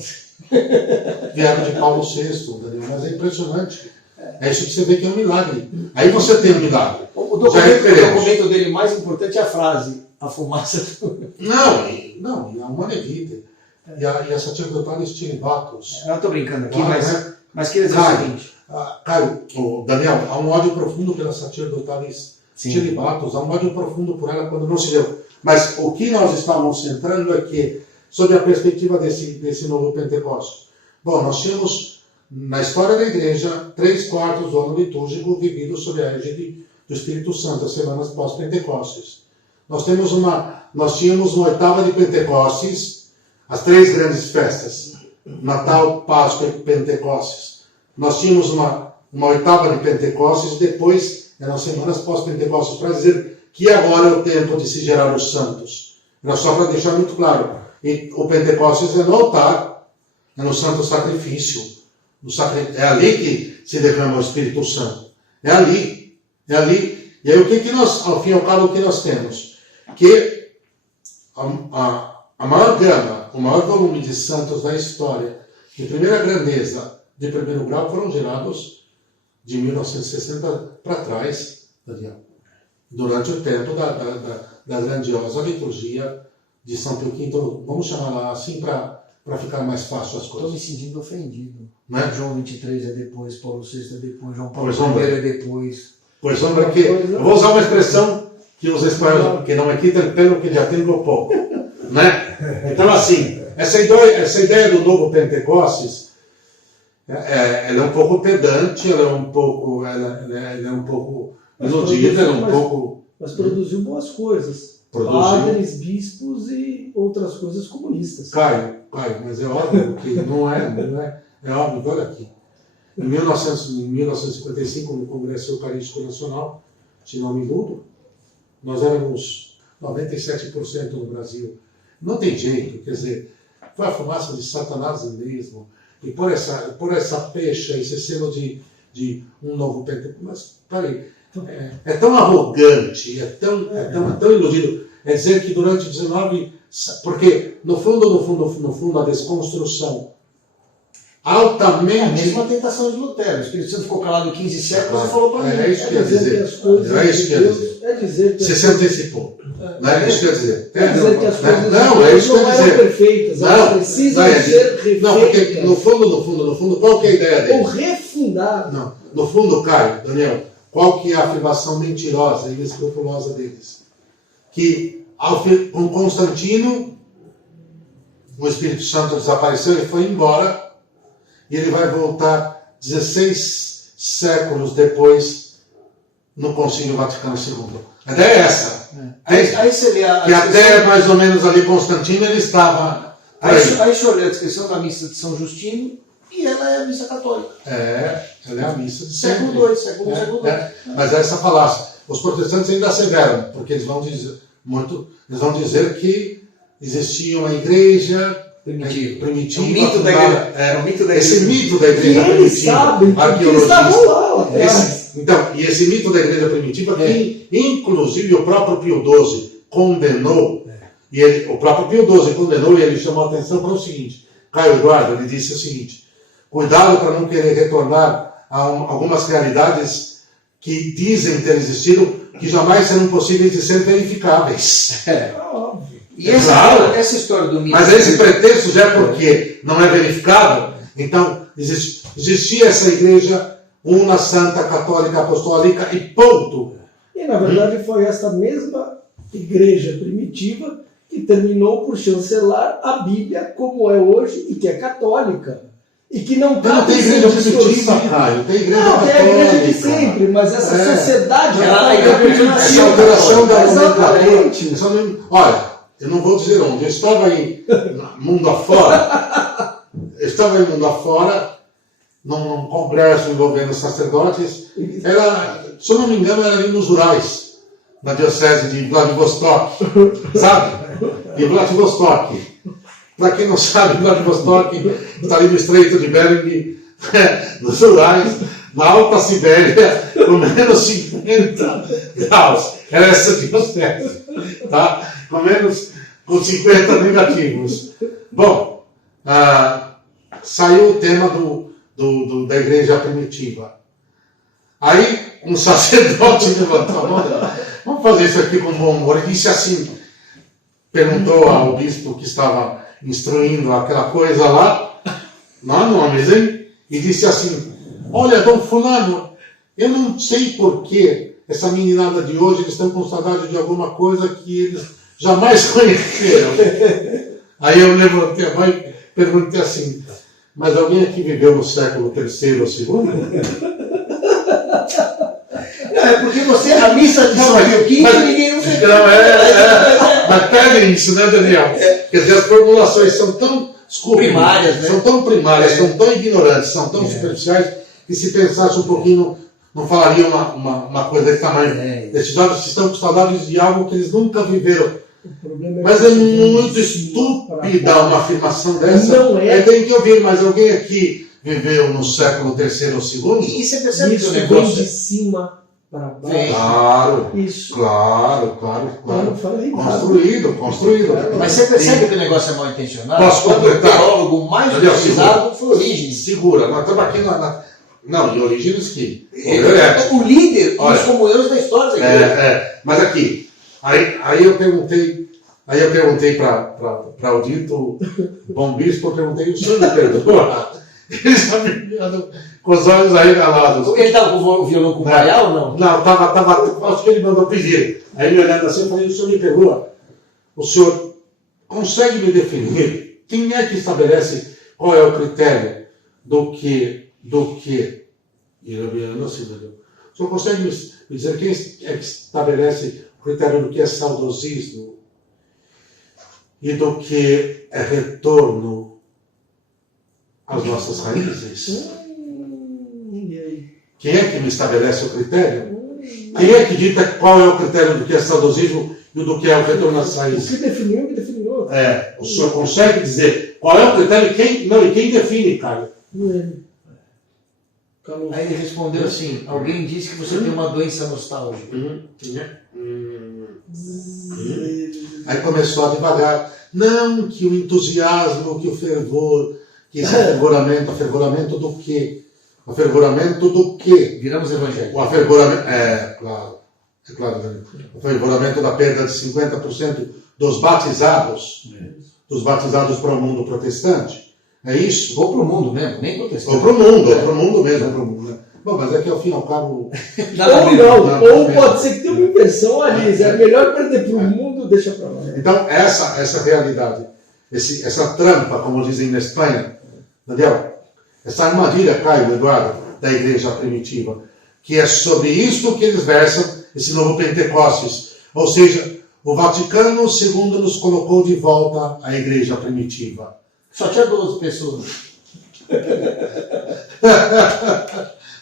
Vieram de Paulo VI, Daniel, mas é impressionante. É isso que você vê que é um milagre. Aí você tem um milagre. O documento dele mais importante é a frase: a fumaça do... Não, e a Humane Vitae. E a Sacerdotalis Celibatus. Eu estou brincando aqui, mas queria dizer o seguinte. Caio, Daniel, há um ódio profundo pela Sacerdotalis Celibatus, há um ódio profundo por ela quando não se deu. Mas o que nós estávamos centrando é que, sob a perspectiva desse novo Pentecostes, bom, nós tínhamos, na história da Igreja, 3/4 do ano litúrgico vivido sob a égide do Espírito Santo, as semanas pós-Pentecostes. Nós tínhamos uma oitava de Pentecostes, as 3 grandes festas, Natal, Páscoa e Pentecostes. Nós tínhamos uma oitava de Pentecostes, depois eram semanas pós-Pentecostes, para dizer que agora é o tempo de se gerar os santos. Era só para deixar muito claro. E o Pentecostes é no altar, é no santo sacrifício. É ali que se derrama o Espírito Santo. É ali. E aí o que nós, ao fim e ao cabo, o que nós temos? Que a maior gama, o maior volume de santos da história, de primeira grandeza, de primeiro grau, foram gerados de 1960 para trás, Daniel, durante o tempo da grandiosa liturgia de São Pio V. Vamos chamar lá assim para ficar mais fácil as coisas. Estou me sentindo ofendido. Né? João 23 é depois, Paulo VI é depois, João Paulo I é depois. Pois vamos aqui. Eu vou usar uma expressão que os espanhóis, que não me quita el pelo que já tenho pouco. Né? Então, assim, essa ideia do novo Pentecostes, ela é um pouco pedante, ela é um pouco iludida, ela é um pouco... Mas produziu boas coisas. Padres, bispos e outras coisas comunistas. Caio, mas é óbvio que não é. É óbvio, olha aqui. Em 1955, no Congresso Eucarístico Nacional, se não me engano, nós éramos 97% no Brasil. Não tem jeito, quer dizer, foi a fumaça de Satanás mesmo. E por essa pecha, esse selo de um novo Pentecostes. Mas, peraí, é tão arrogante, é tão iludido. É dizer que durante 19... Porque, no fundo, a desconstrução altamente... É a mesma tentação de Lutero. O Espírito Santo ficou calado 15 séculos e falou para mim. É isso que ia dizer. É dizer que você se antecipou. Não é isso que ia dizer. É dizer que as coisas não é isso que ia dizer. Perfeitas, elas precisam ser refeitas. Não, porque no fundo, qual que é a ideia dele? Ou refundadas. Não, no fundo, Caio, Daniel, qual que é a afirmação mentirosa e escrupulosa deles? Que com Constantino, o Espírito Santo desapareceu, ele foi embora, e ele vai voltar 16 séculos depois no Concílio Vaticano II. A ideia é essa. Aí você lê que até mais ou menos ali Constantino ele estava... Aí o senhor lê a descrição da missa de São Justino e ela é a missa católica. Ela é a missa de século II, século II. Mas essa falácia. Os protestantes ainda asseveram, porque eles vão dizer que existia uma igreja primitiva. É o mito da igreja. Esse mito da igreja primitiva, arqueologista. E esse mito da igreja primitiva, que inclusive o próprio Pio XII condenou, o próprio Pio XII condenou e ele chamou a atenção para o seguinte: Caio Eduardo, ele disse o seguinte: cuidado para não querer retornar a algumas realidades que dizem ter existido, que jamais serão possíveis de ser verificáveis. E essa história do mito... Mas esse pretexto já é porque não é verificável. Então, existia essa igreja Una Santa Católica Apostólica e ponto. E, na verdade, foi essa mesma igreja primitiva que terminou por chancelar a Bíblia como é hoje e que é católica. E que não Não tem igreja primitiva, Caio. Tem igreja Não, católica. tem a igreja de sempre, mas essa sociedade Essa alteração da nomenclatura. Exatamente. Olha, eu não vou dizer onde. Eu estava aí mundo afora. Num congresso envolvendo sacerdotes. Se eu não me engano, era ali nos Urais, na diocese de Vladivostok. Sabe? De Vladivostok. Para quem não sabe, Vladivostok está ali no Estreito de Bering, nos Urais, na Alta Sibéria, com menos 50 graus. Era essa diocese, tá? Com 50 negativos. Bom, saiu o tema da igreja primitiva. Aí, um sacerdote levantou a mão, vamos fazer isso aqui com bom humor, e disse assim, perguntou ao bispo que estava instruindo aquela coisa lá, não há nomes, hein? E disse assim, olha, Dom Fulano, eu não sei porquê essa meninada de hoje, eles estão com saudade de alguma coisa que eles jamais conheceram. Aí eu levantei a mão e perguntei assim, mas alguém aqui viveu no século III ou II? É porque a missa de São Joaquim ninguém não viveu. Mas pega isso, né, Daniel? Quer dizer, as formulações são tão primárias, né? São tão primárias, são tão ignorantes, são tão superficiais, que se pensasse um pouquinho, não falaria uma coisa desse tamanho. Esses jovens estão com saudades de algo que eles nunca viveram. Mas é muito estúpida uma afirmação dessa. Não é. Aí tem que ouvir, mas alguém aqui viveu no século III ou II? E você percebe que Isso o vem negócio de cima para baixo. Claro, Isso. claro. Não falei nada. Construído. Mas você percebe que o negócio é mal intencionado? Posso Quando o completar? teólogo mais Daniel, utilizado foi Orígenes. Segura, nós estamos aqui Não, em Orígenes que... O líder Olha, dos comunhões da história da igreja. Mas aqui, aí eu perguntei para o dito bom bispo, eu perguntei, o senhor me perdoa? Ele está me olhando com os olhos arregalados. Porque ele estava com o violão com o Baial ou não? Não, acho que ele mandou pedir. Aí me olhando assim, eu falei, o senhor me perdoa? O senhor consegue me definir? Quem é que estabelece qual é o critério do que? E eu olhando assim, o senhor consegue me dizer quem é que estabelece o critério do que é saudosismo e do que é retorno às nossas raízes? E aí? Quem é que me estabelece o critério? Quem é que dita qual é o critério do que é saudosismo e do que é o retorno às O raízes? que definiu, me definiu. O senhor consegue dizer qual é o critério e quem define, Caio? Aí ele respondeu assim, alguém disse que você tem uma doença nostálgica. Aí começou a devagar. Não, que o entusiasmo, que o fervor, que esse afervoramento do quê? Afervoramento do quê? Viramos evangélicos. O afervoramento, claro, Daniel. O afervoramento da perda de 50% dos batizados para o mundo protestante. É isso? Ou para o mundo mesmo, nem protestante. Ou para o mundo mesmo. Né? Bom, mas é que ao fim e ao cabo... Ou pode ser que tenha uma inversão ali. É melhor perder para o mundo, deixa para lá. Então, essa realidade, essa trampa, como dizem na Espanha, Daniel, essa armadilha, Caio, Eduardo, da igreja primitiva, que é sobre isto que eles versam esse novo Pentecostes. Ou seja, o Vaticano II nos colocou de volta à igreja primitiva. Só tinha 12 pessoas.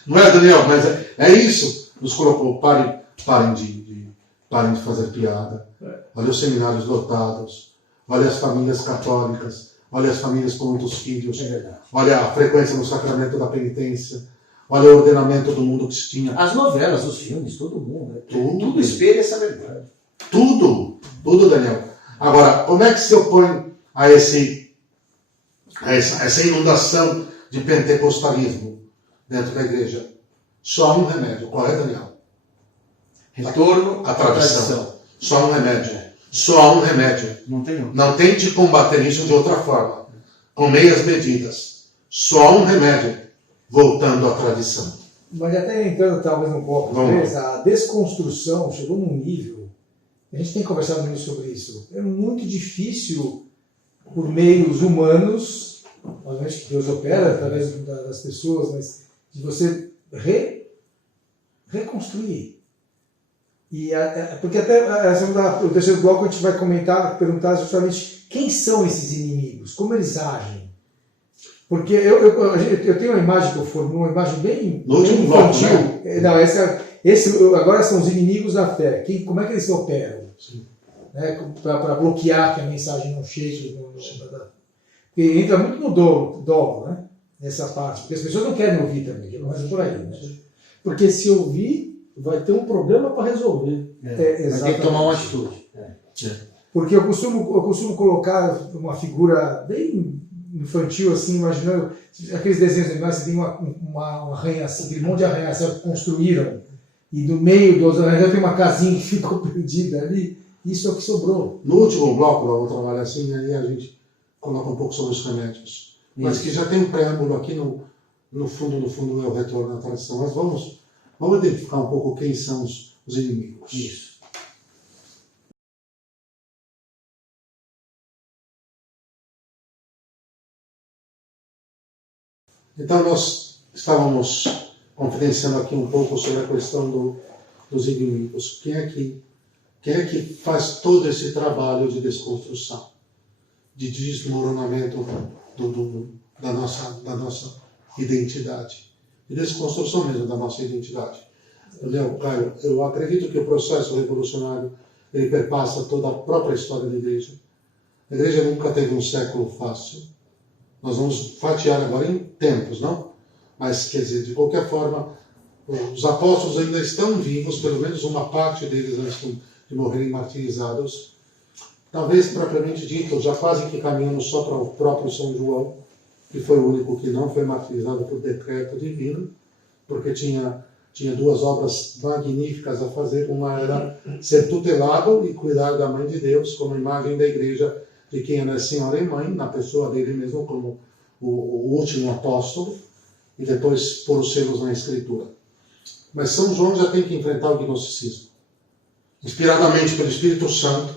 Não é, Daniel? Mas é isso. Nos colocou. Parem de fazer piada. Olha os seminários lotados. Olha as famílias católicas. Olha as famílias com muitos filhos. Olha a frequência no sacramento da penitência. Olha o ordenamento do mundo que se tinha. As novelas, os filmes, todo mundo. Né? Tudo espelha essa verdade. Tudo, Daniel. Agora, como é que se opõe a essa inundação de pentecostalismo dentro da igreja? Só um remédio. Qual é, Daniel? Retorno à tradição. Só um remédio. Só um remédio. Não tem outro. Não tente combater isso de outra forma. Com meias medidas. Só um remédio. Voltando à tradição. Mas até entrando talvez no bloco 3, a desconstrução chegou num nível, a gente tem conversado muito sobre isso, é muito difícil por meios humanos, obviamente que Deus opera através das pessoas, mas de você reconstruir. E porque até o terceiro bloco a gente vai perguntar justamente quem são esses inimigos, como eles agem. Porque eu tenho uma imagem que eu formulo, uma imagem bem infantil. Bloco, né? Não, agora são os inimigos da fé. Como é que eles operam? Né? Para bloquear que a mensagem não chegue. Porque entra muito no dolo, né? Nessa parte. Porque as pessoas não querem ouvir também, mas é por aí. Né? Porque se ouvir, vai ter um problema para resolver. Vai ter que tomar uma atitude. Porque eu costumo colocar uma figura bem infantil, assim, imaginando aqueles desenhos animais, você tem uma arranha-céu, aquele monte de arranha-céu que construíram, e no meio dos arranha-céu tem uma casinha que ficou perdida ali, isso é o que sobrou. No último bloco, eu vou trabalhar assim, aí a gente coloca um pouco sobre os remédios. Mas que já tem um preâmbulo aqui, no fundo é o retorno à tradição. Mas vamos identificar um pouco quem são os inimigos. Isso. Então, nós estávamos confidenciando aqui um pouco sobre a questão dos inimigos. Quem é que faz todo esse trabalho de desconstrução, de desmoronamento da nossa identidade, de desconstrução mesmo da nossa identidade? Caio, eu acredito que o processo revolucionário ele perpassa toda a própria história da igreja. A igreja nunca teve um século fácil. Nós vamos fatiar agora em tempos, não? Mas, quer dizer, de qualquer forma, os apóstolos ainda estão vivos, pelo menos uma parte deles antes de morrerem martirizados. Talvez, propriamente dito, já quase que caminhamos só para o próprio São João, que foi o único que não foi martirizado por decreto divino, porque tinha 2 obras magníficas a fazer. Uma era ser tutelado e cuidar da Mãe de Deus, como imagem da igreja, de quem é Senhora e Mãe, na pessoa dele mesmo como o último apóstolo, e depois pôr os selos na Escritura. Mas São João já tem que enfrentar o gnosticismo. Inspiradamente pelo Espírito Santo,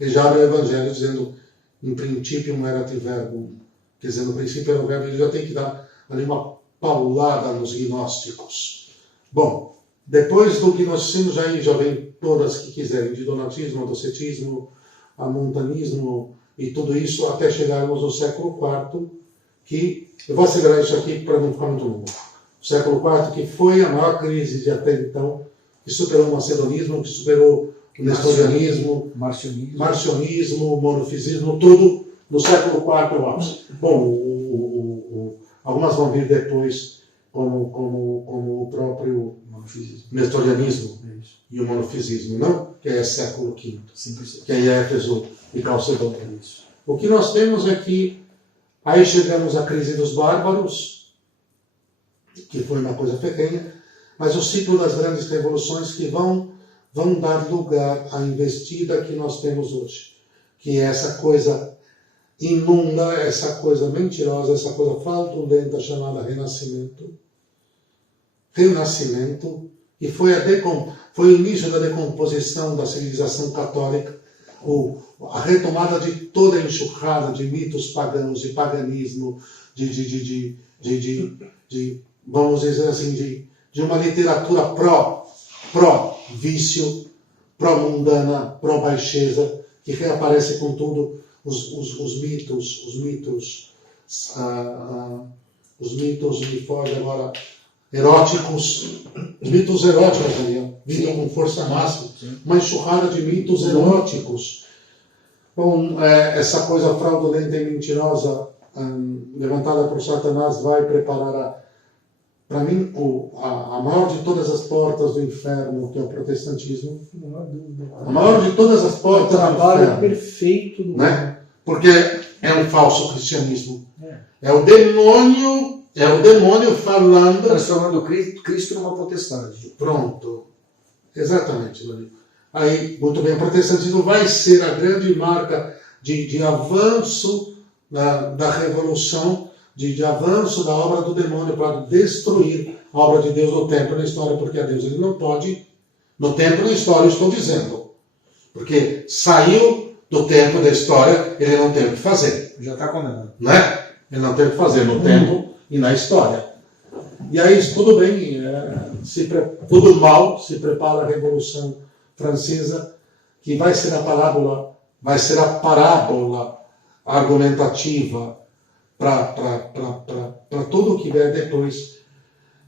ele já abre o Evangelho dizendo, em princípio erat verbum, quer dizer, no princípio era o verbo, ele já tem que dar ali uma paulada nos gnósticos. Bom, depois do gnosticismo já vem todas que quiserem, de donatismo, docetismo, montanismo, e tudo isso até chegarmos ao século IV, que, eu vou acelerar isso aqui para não ficar muito longo. O século IV, que foi a maior crise de até então, que superou o macedonismo, que superou o nestorianismo, marcionismo, monofisismo, tudo no século IV, eu acho. Bom, algumas vão vir depois, como o próprio nestorianismo e o monofisismo, não? Que é século V, que é Éfeso e Calcedônia. O que nós temos é que aí chegamos à crise dos bárbaros, que foi uma coisa ferrenha, mas o ciclo das grandes revoluções que vão dar lugar à investida que nós temos hoje, que é essa coisa imunda, essa coisa mentirosa, essa coisa fraudulenta chamada Renascimento, e foi o início da decomposição da civilização católica, a retomada de toda a enxurrada de mitos pagãos, de paganismo, vamos dizer assim, de uma literatura pró-vício, pró-mundana, pró-baixeza, que reaparece com tudo os mitos, me foge agora, eróticos, os mitos eróticos, Daniel, vindo com força máxima, uma enxurrada de mitos eróticos. Bom, essa coisa fraudulenta e mentirosa levantada por Satanás vai preparar, para mim, a maior de todas as portas do inferno, que é o protestantismo. Não há dúvida. A maior de todas as portas do trabalho inferno. Perfeito do Né? Porque é um falso cristianismo. É o demônio falando. Transformando Cristo numa potestade. Pronto. Exatamente, Lani. Aí, muito bem, o protestantismo vai ser a grande marca de avanço da revolução, de avanço da obra do demônio para destruir a obra de Deus no tempo e na história, porque a Deus ele não pode, no tempo e na história, eu estou dizendo. Porque saiu do tempo da história, ele não tem o que fazer. Já está condenado. Né? Ele não tem o que fazer no tempo e na história. E aí, tudo bem, tudo mal, se prepara a Revolução Francesa, que vai ser a parábola argumentativa para tudo o que vier depois.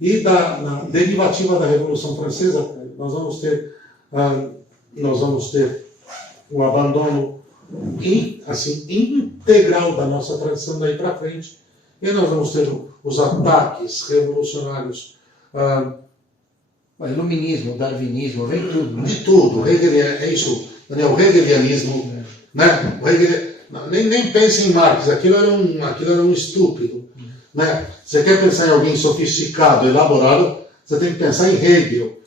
E na derivativa da Revolução Francesa, nós vamos ter o abandono integral da nossa tradição daí para frente, e nós vamos ter os ataques revolucionários. O iluminismo, o darwinismo, vem tudo. Né? De tudo. É isso, Daniel, o hegelianismo. Né? Nem pense em Marx, aquilo era um estúpido. Né? Você quer pensar em alguém sofisticado, elaborado, você tem que pensar em Hegel.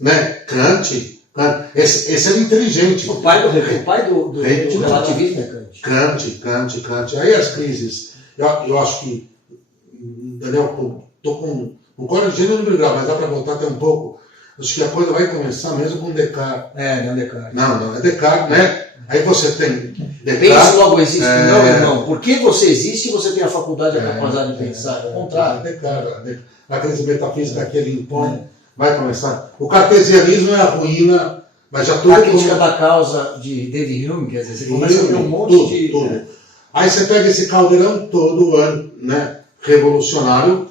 Né? Kant. Esse era inteligente. O pai do relativismo é Kant. Kant. Aí as crises. Eu acho que, Daniel, estou com cor de gênero no grau, mas dá para voltar até um pouco. Acho que a coisa vai começar mesmo com Descartes. Não é Descartes. Não, é Descartes, né? Aí você tem Descartes. Pense logo existe, não, irmão. Porque você existe, você tem a faculdade e a capacidade de pensar. É o contrário. Descartes. A crise metafísica que ele impõe vai começar. O cartesianismo é a ruína, mas já tudo. A crítica da causa de David Hume, quer dizer, você começa a ter um monte de. Tudo. Aí você pega esse caldeirão todo, né, revolucionário,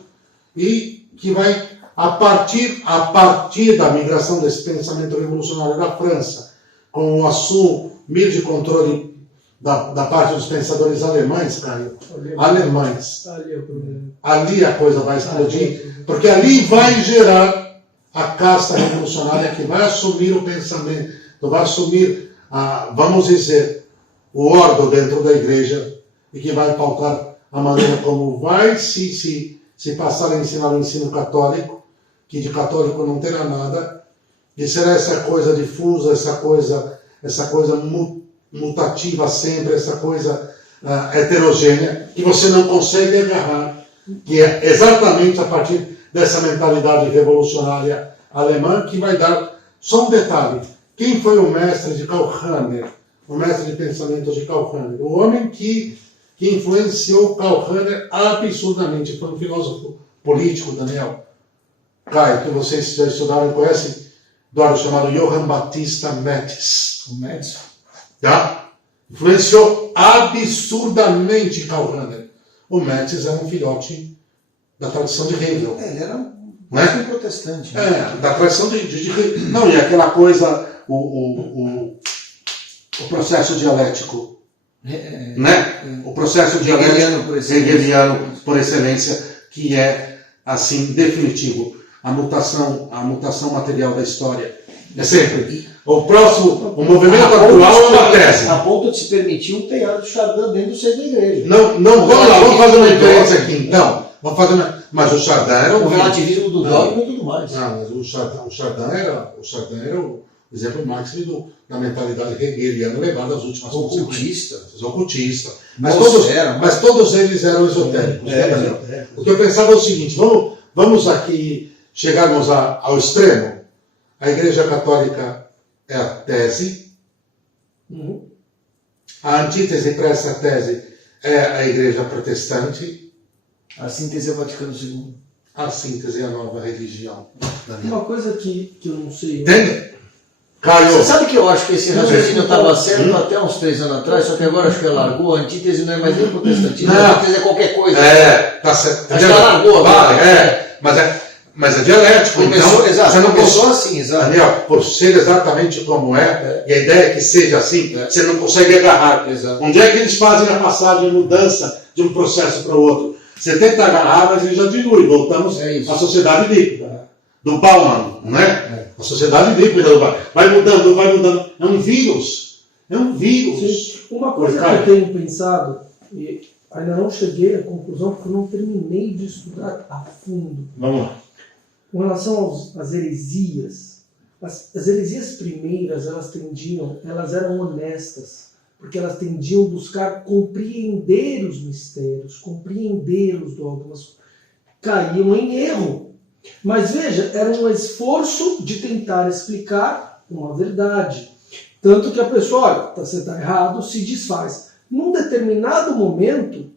e que vai, a partir da migração desse pensamento revolucionário da França, com o assumir de controle da parte dos pensadores alemães, Caio, ali a coisa vai explodir, porque ali vai gerar a casta revolucionária que vai assumir o pensamento, vai assumir, vamos dizer, o ordo dentro da igreja, e que vai pautar a maneira como vai se passar a ensinar o ensino católico, que de católico não terá nada, e será essa coisa difusa, essa coisa mutativa sempre, essa coisa heterogênea, que você não consegue agarrar, que é exatamente a partir dessa mentalidade revolucionária alemã que vai dar. Só um detalhe: quem foi o mestre de Karl Rahner, o mestre de pensamento de Karl Rahner? O homem que influenciou Karl Rahner absurdamente, foi um filósofo político, Daniel, Caio, que vocês já estudaram, conhecem, Eduardo, chamado Johann Battista Metz. O Metz? Tá? Influenciou absurdamente Karl Rahner. O Metz era um filhote da tradição de Hegel. Ele era um protestante. Né? Da tradição de não, e aquela coisa, o processo dialético. Né? O processo dialético hegeliano por excelência, que é, assim, definitivo. A mutação material da história. É sempre. O movimento atual é uma tese. A ponto de se permitir um teatro de Chardin dentro do seio da igreja. Vamos fazer uma diferença aqui, então. Mas o Chardin era o relativismo do dogma e tudo mais. Não, mas o Chardin era o exemplo máximo da mentalidade hegeliana levada às últimas consequências. Ocultista. Mas todos eles eram esotéricos. O que eu pensava é o seguinte: vamos aqui chegarmos ao extremo. A Igreja Católica é a tese. A antítese para essa tese é a Igreja Protestante. A síntese é o Vaticano II. A síntese é a nova religião. Uma coisa que eu não sei. Entende? Caio. Você sabe que eu acho que esse raciocínio estava certo até uns 3 anos atrás, só que agora acho que ela largou. A antítese não é mais nem protestantismo, a antítese é qualquer coisa. Tá certo. Acho que ela largou agora. Mas é dialético, então. Exato, você não começou assim, exato. Daniel, por ser exatamente como e a ideia é que seja assim, você não consegue agarrar. Exato. Onde é que eles fazem a passagem, a mudança de um processo para o outro? Você tenta agarrar, mas ele já dilui. Voltamos à sociedade líquida, do Bauman, né? A sociedade líquida do Bauman. Vai mudando. É um vírus. Sim. Uma coisa que eu tenho pensado, e ainda não cheguei à conclusão, porque eu não terminei de estudar a fundo. Vamos lá. Com relação às heresias, as heresias primeiras, elas eram honestas. porque elas tendiam a buscar compreender os mistérios, compreender os dogmas, caíam em erro. Mas veja, era um esforço de tentar explicar uma verdade. Tanto que a pessoa, olha, você está errado, se desfaz. Num determinado momento,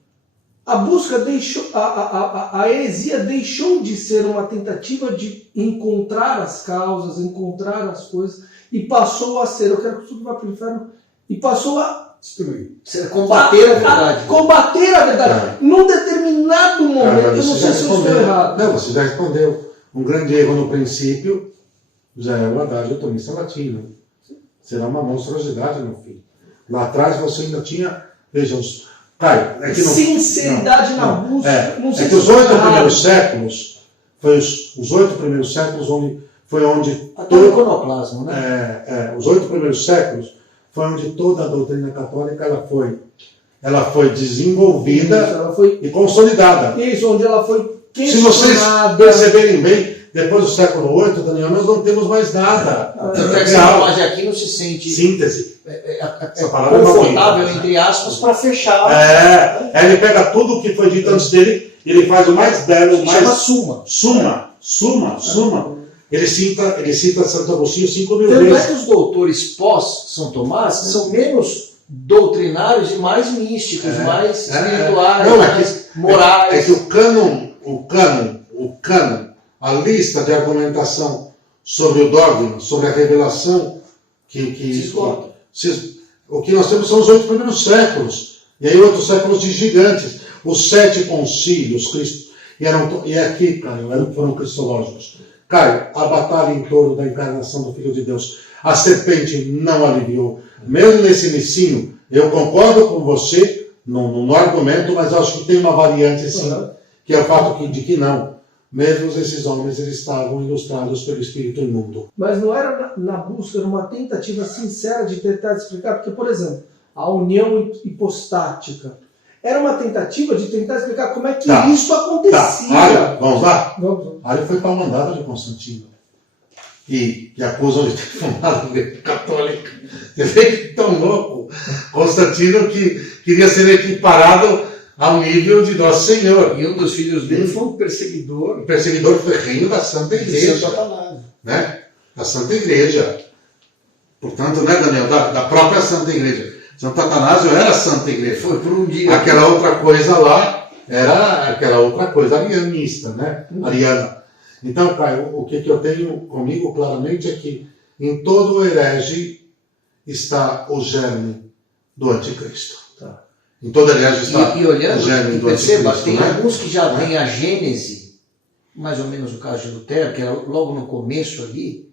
a busca deixou, a heresia deixou de ser uma tentativa de encontrar as causas, encontrar as coisas, e passou a ser, eu quero que tudo vá para o inferno, e passou a Destruir. Combater a verdade. combater a verdade. Num determinado momento, eu não sei se eu estou errado. Não, você já respondeu. Um grande erro no princípio já é o adágio tomista latino. Será uma monstruosidade no fim. Lá atrás você ainda tinha, veja, os... Caio, é que não, Sinceridade na busca. Não sei é que os se eu 8 estou errado. primeiros séculos, foi os 8 primeiros séculos foi onde Até o iconoclasmo, né? os 8 primeiros séculos foi onde toda a doutrina católica ela foi desenvolvida Isso, ela foi, e consolidada. isso, onde ela foi Se vocês questionada. perceberem bem, depois do século VIII, Daniel, nós não temos mais nada. Tanto é que São Tomás de Aquino se sente Síntese. Essa palavra é confortável, bonita. entre aspas, para fechar. Ele pega tudo o que foi dito antes dele e ele faz o mais belo, o Chama mais... Suma. Ele cita Santo Agostinho 5.000 Tanto é vezes. que os doutores pós-São Tomás são menos doutrinários e mais místicos, mais espirituais, Não, mais morais. É que o cânon, a lista de argumentação sobre o dogma, sobre a revelação, Se esgota. o que nós temos são os 8 primeiros séculos, e aí 8 séculos de gigantes, os 7 concílios, e aqui, Caio, foram cristológicos. Caio, a batalha em torno da encarnação do Filho de Deus, a serpente não aliviou. Mesmo nesse inicinho, eu concordo com você no argumento, mas eu acho que tem uma variante sim, que é o fato de que não. Mesmo esses homens, eles estavam ilustrados pelo espírito imundo. Mas não era na busca, numa tentativa sincera de tentar explicar, porque, por exemplo, a união hipostática era uma tentativa de tentar explicar como é que isso acontecia. Ário, vamos lá? Vamos. Ário foi pau mandado de Constantino. E acusam de ter fundado a Igreja Católica. Você vê que tão louco. Constantino que queria ser equiparado ao nível de Nosso Senhor. E um dos filhos dele foi um perseguidor. O perseguidor ferrenho da Santa de Igreja. Santo Atanásio. Né? Da Santa Igreja. Portanto, né, Daniel? Da própria Santa Igreja. Santo Atanásio era a Santa Igreja. Foi por um dia. Aquela outra coisa lá era aquela outra coisa arianista, né? Ariana. Então, Caio, o que eu tenho comigo claramente é que em todo o herege está o germe do anticristo. Tá. Em todo herege está E olhando, o germe e do perceba, anticristo. tem Né? alguns que já têm a gênese, mais ou menos o caso de Lutero, que era logo no começo ali,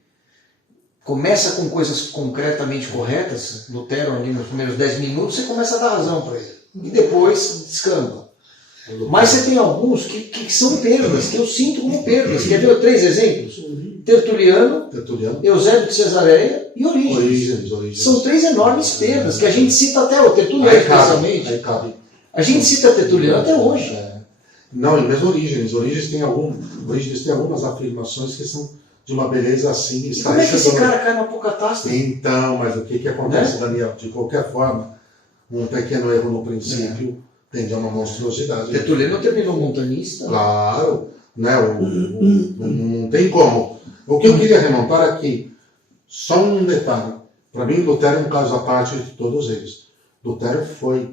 começa com coisas concretamente corretas, Lutero ali nos primeiros 10 minutos, você começa a dar razão para ele. E depois descamba. Mas você tem alguns que são perdas, que eu sinto como perdas. Quer ver 3 exemplos? Tertuliano, Eusébio de Cesareia e Orígenes. São 3 enormes perdas, que a gente cita até o Tertuliano, especialmente. Aí cabe. A gente cita Tertuliano até hoje. Não, e mesmo Orígenes. Orígenes tem algumas afirmações que são de uma beleza assim. E como é que esse cara cai na apocatástase? Então, mas o que acontece, Daniel? De qualquer forma, um pequeno erro no princípio tende a uma monstruosidade. Tertuliano terminou montanista. Claro, né? Não tem como. O que eu queria remontar aqui, só um detalhe. Para mim, Lutero é um caso à parte de todos eles. Lutero foi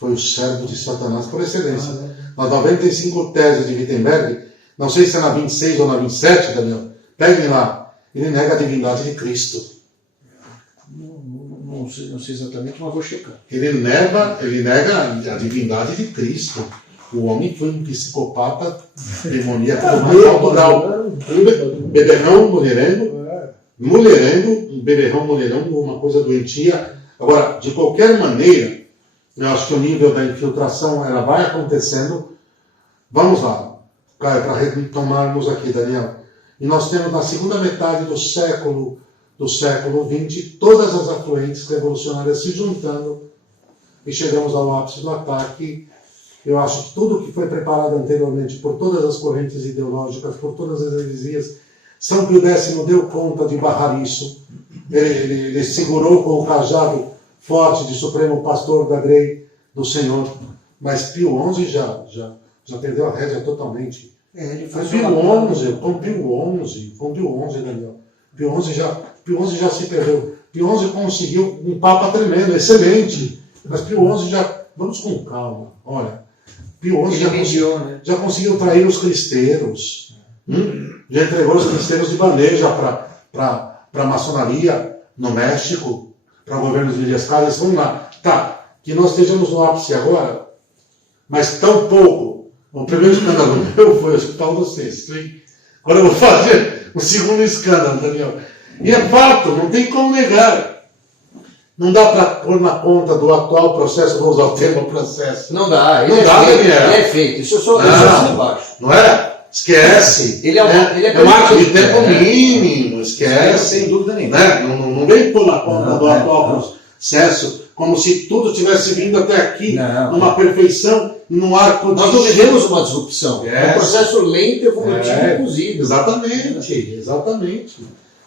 o servo de Satanás por excelência. Nas 95 teses de Wittenberg, não sei se é na 26 ou na 27, Daniel, peguem lá, ele nega a divindade de Cristo. Não sei exatamente, mas vou checar. Ele nega a divindade de Cristo. O homem foi um psicopata demoníaco do mais alto grau. Beberrão, mulherengo, uma coisa doentia. Agora, de qualquer maneira, eu acho que o nível da infiltração ela vai acontecendo. Vamos lá, Caio, para retomarmos aqui, Daniel. E nós temos na segunda metade do século XX, todas as afluentes revolucionárias se juntando e chegamos ao ápice do ataque. Eu acho que tudo que foi preparado anteriormente por todas as correntes ideológicas, por todas as heresias, São Pio X deu conta de barrar isso. Ele segurou com o cajado forte de Supremo Pastor da Grey do Senhor. Mas Pio XI já perdeu a rédea totalmente. Ele foi Pio XI, Daniel. Pio XI já se perdeu. Pio XI conseguiu um Papa tremendo, excelente. Mas Pio XI já... Vamos com calma. Olha, Pio XI já conseguiu trair os cristeiros. Já entregou os cristeiros de bandeja para a maçonaria no México, para o governo de Ilhas Caras. Vamos lá. Tá, que nós estejamos no ápice agora, mas tão pouco. O primeiro escândalo meu foi o Paulo VI, hein? Agora eu vou fazer o segundo escândalo, Daniel. E é fato, não tem como negar. Não dá para pôr na conta do atual processo, vou usar o termo processo. Não dá, Não dá, feito, Daniel. ele é feito. Isso eu sou assim embaixo. Não é? Esquece. Ele é é marca de perfeito, tempo mínimo, esquece. Sem dúvida nenhuma. Né? Não vem pôr na conta do atual processo como se tudo tivesse vindo até aqui numa perfeição, num arco de... Nós não vivemos uma disrupção. É um processo lento, evolutivo e cozido. Exatamente.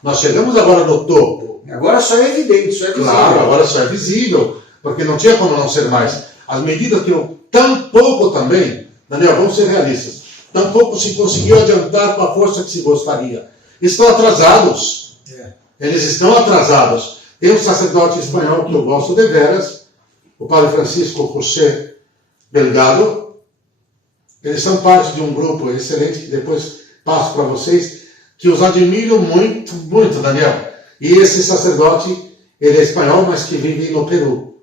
Nós chegamos agora no topo. Agora só é evidente, só é visível. Claro, agora só é visível, porque não tinha como não ser mais. As medidas que eu... Tampouco também, Daniel, vamos ser realistas, tampouco se conseguiu adiantar com a força que se gostaria. Estão atrasados. Eles estão atrasados. Tem um sacerdote espanhol que eu gosto de veras, o padre Francisco José Delgado. Eles são parte de um grupo excelente, que depois passo para vocês, que os admiro muito, muito, Daniel. E esse sacerdote, ele é espanhol, mas que vive no Peru.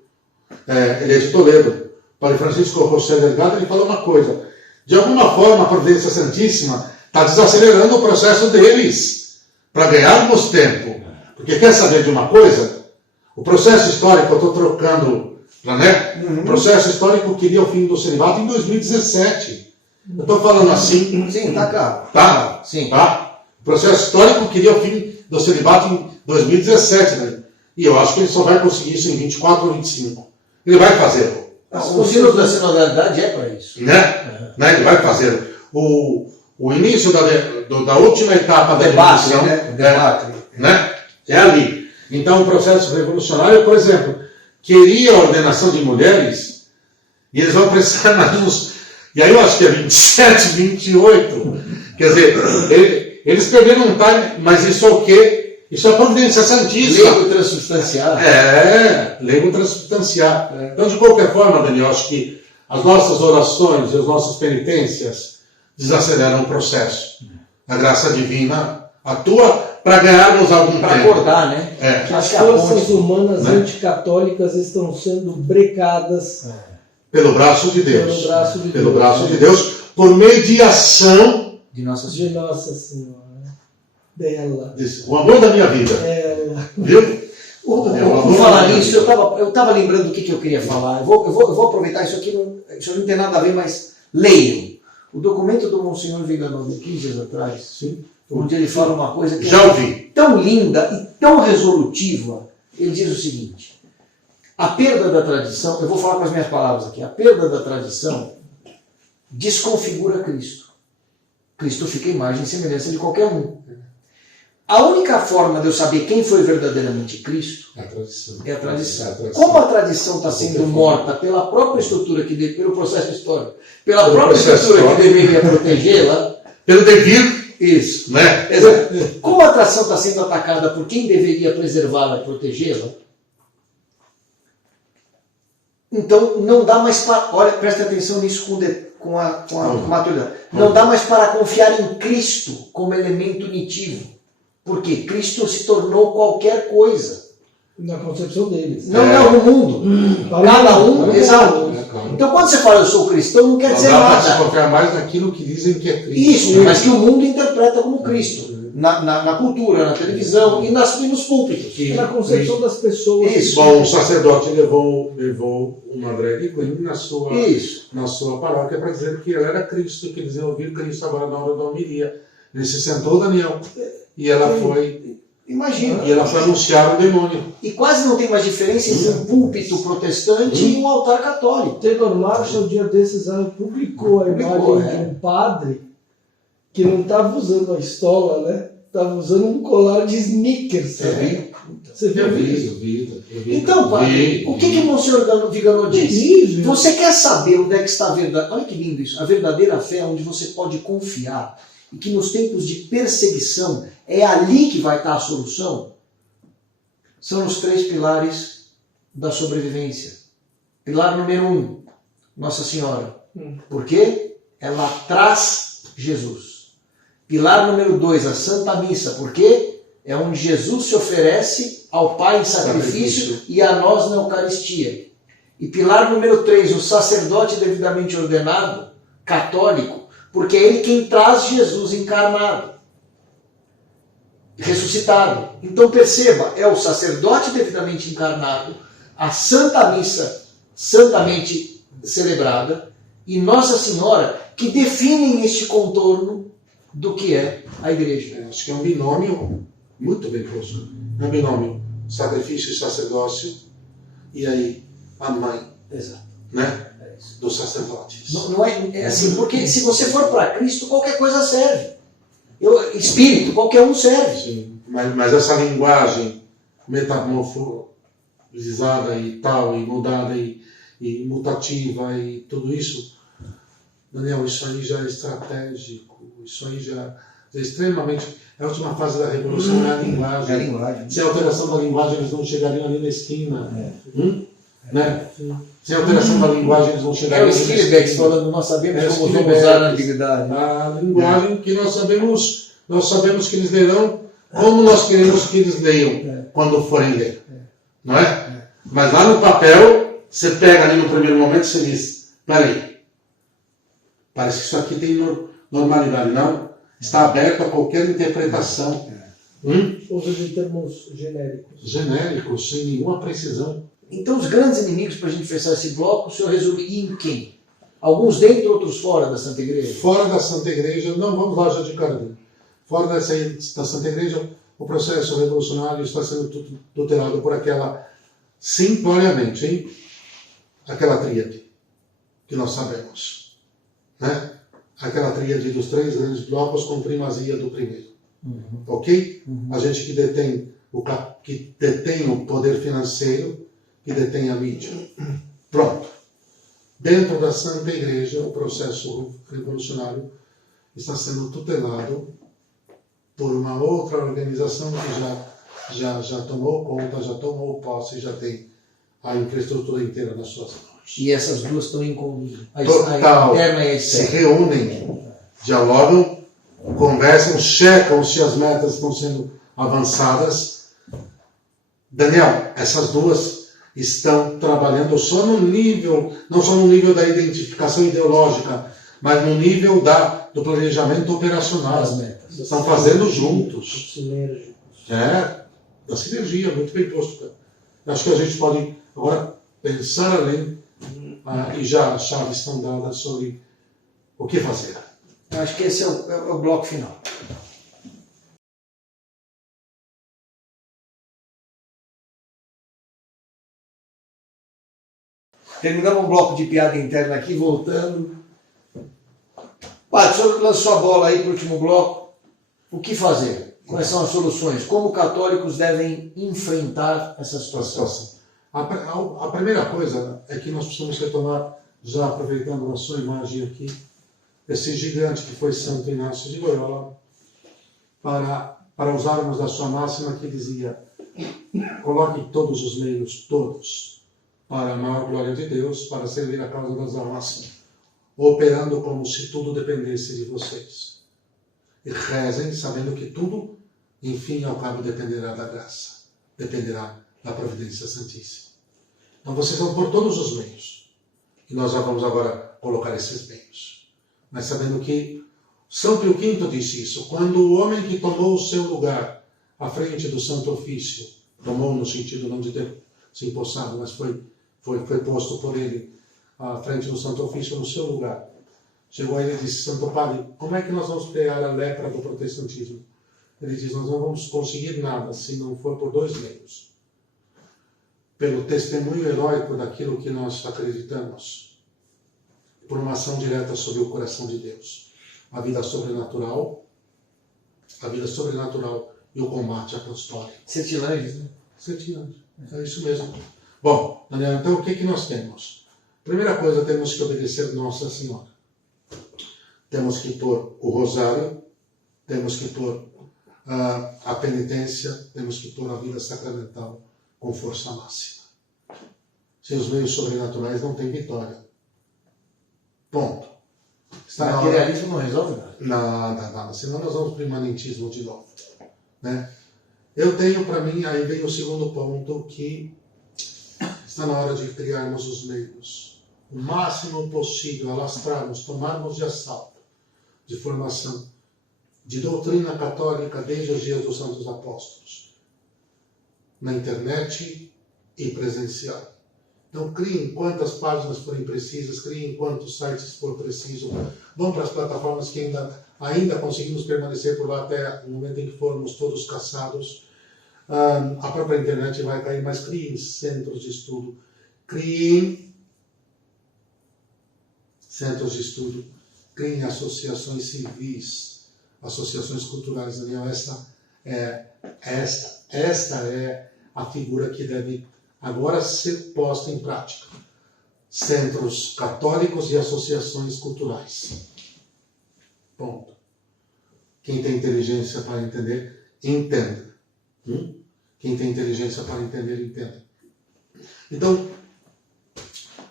Ele é de Toledo. O padre Francisco José Delgado, ele falou uma coisa. De alguma forma, a Providência Santíssima está desacelerando o processo deles, para ganharmos tempo. Porque quer saber de uma coisa? O processo histórico, eu estou trocando, né? O processo histórico queria o fim do celibato em 2017. Eu estou falando assim. Sim, está claro. Tá? Sim. Tá? O processo histórico queria o fim do celibato em 2017, né? E eu acho que ele só vai conseguir isso em 24 ou 25. Ele vai fazer. O sínodo da sinodalidade é para isso. Né? Ele vai fazer. O início da última etapa da debate, evolução, né? O debate. Né? É ali. Então, o processo revolucionário, por exemplo, queria a ordenação de mulheres, e eles vão precisar mais e aí eu acho que é 27, 28. Quer dizer, eles perderam um time, mas isso é o quê? Isso é a Providência Santíssima. Leigo transubstanciado. Leigo transubstanciado. Então, de qualquer forma, Daniel, acho que as nossas orações e as nossas penitências desaceleram o processo. A graça divina atua para ganharmos algum tempo. Para acordar, né? As forças humanas anticatólicas estão sendo brecadas pelo braço de Deus. Pelo braço de Deus. Por mediação de Nossa Senhora. De Nossa Senhora. Dela. O amor da minha vida. Ela. Viu? Por falar nisso, eu estava lembrando do que eu queria falar. Eu vou aproveitar isso aqui, isso não tem nada a ver, mas leio. O documento do Monsenhor Viganò, de 15 dias atrás, sim, onde ele fala uma coisa que já ouvi. Tão linda e tão resolutiva. Ele diz o seguinte: a perda da tradição, eu vou falar com as minhas palavras aqui, a perda da tradição desconfigura Cristo. Cristo fica a imagem e semelhança de qualquer um. A única forma de eu saber quem foi verdadeiramente Cristo é a tradição. Como a tradição está sendo morta pela própria estrutura, pelo processo histórico, pela própria estrutura que deveria protegê-la, pelo devir, isso, né? Exato. Como a tradição está sendo atacada por quem deveria preservá-la e protegê-la, então não dá mais para. Olha, presta atenção nisso com a maturidade. Não dá mais para confiar em Cristo como elemento unitivo. Porque Cristo se tornou qualquer coisa. Na concepção deles. Não, no mundo. Cada um, exato. Então quando você fala eu sou cristão, não quer dizer nada. Não dá para se confiar mais naquilo que dizem que é Cristo. Isso, mas que o mundo interpreta como Cristo. Na cultura, na televisão e nos púlpitos. Na concepção das pessoas. Isso. Bom, o sacerdote levou uma drag queen na sua paróquia para dizer que ela era Cristo, que eles iam ouvir Cristo agora na hora da homilia. Ele se sentou, Daniel, e ela foi... Imagina. E ela foi anunciar o demônio. E quase não tem mais diferença entre um púlpito protestante e um altar católico. Taylor Marshall, um dia desses, publicou a imagem de um padre que não estava usando a estola, né? Estava usando um colar de sneakers. Você viu Eu isso? vi. Então, padre, o que Monsenhor Viganò disse? Terrível. Você quer saber onde é que está a verdade? Olha que lindo isso. A verdadeira fé é onde você pode confiar e que nos tempos de perseguição é ali que vai estar a solução. São os 3 pilares da sobrevivência. Pilar número 1, Nossa Senhora. Por quê? Ela traz Jesus. Pilar número 2, a Santa Missa. Por quê? É onde Jesus se oferece ao Pai em sacrifício e a nós na Eucaristia. E pilar número 3, o sacerdote devidamente ordenado, católico, porque é ele quem traz Jesus encarnado, ressuscitado. Então perceba, é o sacerdote devidamente encarnado, a Santa Missa santamente celebrada e Nossa Senhora que definem este contorno do que é a Igreja. Acho que é um binômio muito bem posto. É um binômio sacrifício e sacerdócio, e aí a mãe, Exato. né, É isso. dos sacerdotes. Não é assim, porque se você for para Cristo, qualquer coisa serve. Espírito, qualquer um serve. Sim, mas essa linguagem metamorfosada e tal, e mudada e mutativa e tudo isso, Daniel, isso aí já é estratégico, isso aí já é extremamente... A última fase da revolução é a linguagem. É a linguagem. Sem alteração da linguagem, eles não chegariam ali na esquina. Né? Sem alteração da linguagem, eles vão chegar É o ali na Skillebeck esquina. falando, nós sabemos É o como vamos Skillebeck. usar na antiguidade. A linguagem que nós sabemos que eles lerão como nós queremos que eles leiam quando forem ler. Não é? Mas lá no papel, você pega ali no primeiro momento e você diz, peraí, parece que isso aqui tem normalidade. Não, está aberto a qualquer interpretação. Uso de termos genéricos. Genéricos, sem nenhuma precisão. Então, os grandes inimigos, para a gente fechar esse bloco, o senhor resume em quem? Alguns dentro, outros fora da Santa Igreja? Fora da Santa Igreja, não vamos lá já de cara. Fora da Santa Igreja, o processo revolucionário está sendo tutelado por aquela, simploriamente, hein? Aquela tríade que nós sabemos. Né? Aquela tríade dos 3 grandes blocos com primazia do primeiro. Ok? A gente que detém o poder financeiro, que detém a mídia. Pronto. Dentro da Santa Igreja, o processo revolucionário está sendo tutelado por uma outra organização que já tomou conta, já tomou posse, já tem a infraestrutura inteira nas suas mãos. E essas duas estão em comum. A Total. interna e a Se externa. reúnem, dialogam, conversam, checam se as metas estão sendo avançadas. Daniel, essas duas estão trabalhando só no nível, não só no nível da identificação ideológica, mas no nível do planejamento operacional. As metas. Estão fazendo juntos. Sinérgicos. Da sinergia, muito bem posto. Cara. Acho que a gente pode agora pensar além e já as chaves estão dadas sobre o que fazer. Eu acho que esse é o bloco final. Terminamos um bloco de piada interna aqui, voltando. Padre, o senhor lançou a bola aí para o último bloco. O que fazer? Quais são as soluções? Como católicos devem enfrentar essa situação? A primeira coisa é que nós precisamos retomar, já aproveitando a sua imagem aqui, esse gigante que foi Santo Inácio de Loyola, para usarmos da sua máxima que dizia: coloque todos os meios, todos, para a maior glória de Deus, para servir a causa das almas, operando como se tudo dependesse de vocês. E rezem sabendo que tudo, enfim, ao cabo, dependerá da graça, dependerá da providência santíssima. Então vocês vão por todos os meios. E nós já vamos agora colocar esses meios. Mas sabendo que São Pio V disse isso, quando o homem que tomou o seu lugar à frente do Santo Ofício, tomou no sentido não de ter se empossado, mas foi posto por ele à frente do Santo Ofício no seu lugar. Chegou a ele e disse: Santo Padre, como é que nós vamos pegar a lepra do protestantismo? Ele diz: nós não vamos conseguir nada se não for por 2 meios. Pelo testemunho heróico daquilo que nós acreditamos, por uma ação direta sobre o coração de Deus. A vida sobrenatural e o combate apostólico. Sertilângios, né? 7 anos. É isso mesmo. Bom, Daniel, então o que nós temos? Primeira coisa, temos que obedecer Nossa Senhora. Temos que pôr o rosário, temos que pôr a penitência, temos que pôr a vida sacramental com força máxima. Sem os meios sobrenaturais não tem vitória. Ponto. Materialismo não resolve nada. Nada. Senão nós vamos para o imanentismo de novo. Né? Eu tenho para mim, aí vem o segundo ponto, que está na hora de criarmos os meios. O máximo possível, alastrarmos, tomarmos de assalto, de formação, de doutrina católica desde os dias dos Santos Apóstolos. Na internet e presencial. Então, criem quantas páginas forem precisas, criem quantos sites for preciso. Vão para as plataformas que ainda conseguimos permanecer por lá até o momento em que formos todos caçados. A própria internet vai cair, mas criem centros de estudo. Criem centros de estudo. Criem associações civis, associações culturais. Daniel, esta é a figura que deve agora ser posta em prática. Centros católicos e associações culturais. Ponto. Quem tem inteligência para entender, entenda. Quem tem inteligência para entender, entenda. Então,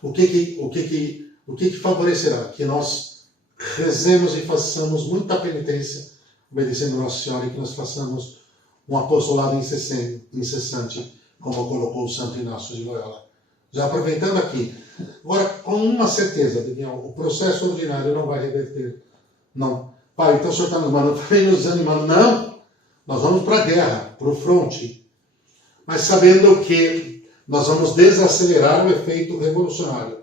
o que favorecerá? Que nós rezemos e façamos muita penitência, obedecendo Nossa Senhora, e que nós façamos um apostolado incessante, como colocou o Santo Inácio de Loyola. Já aproveitando aqui, agora com uma certeza, Daniel, o processo ordinário não vai reverter. Não. Pai, então o senhor está nos mandando, também nos desanimando. Não! Nós vamos para a guerra, para o fronte. Mas sabendo que nós vamos desacelerar o efeito revolucionário.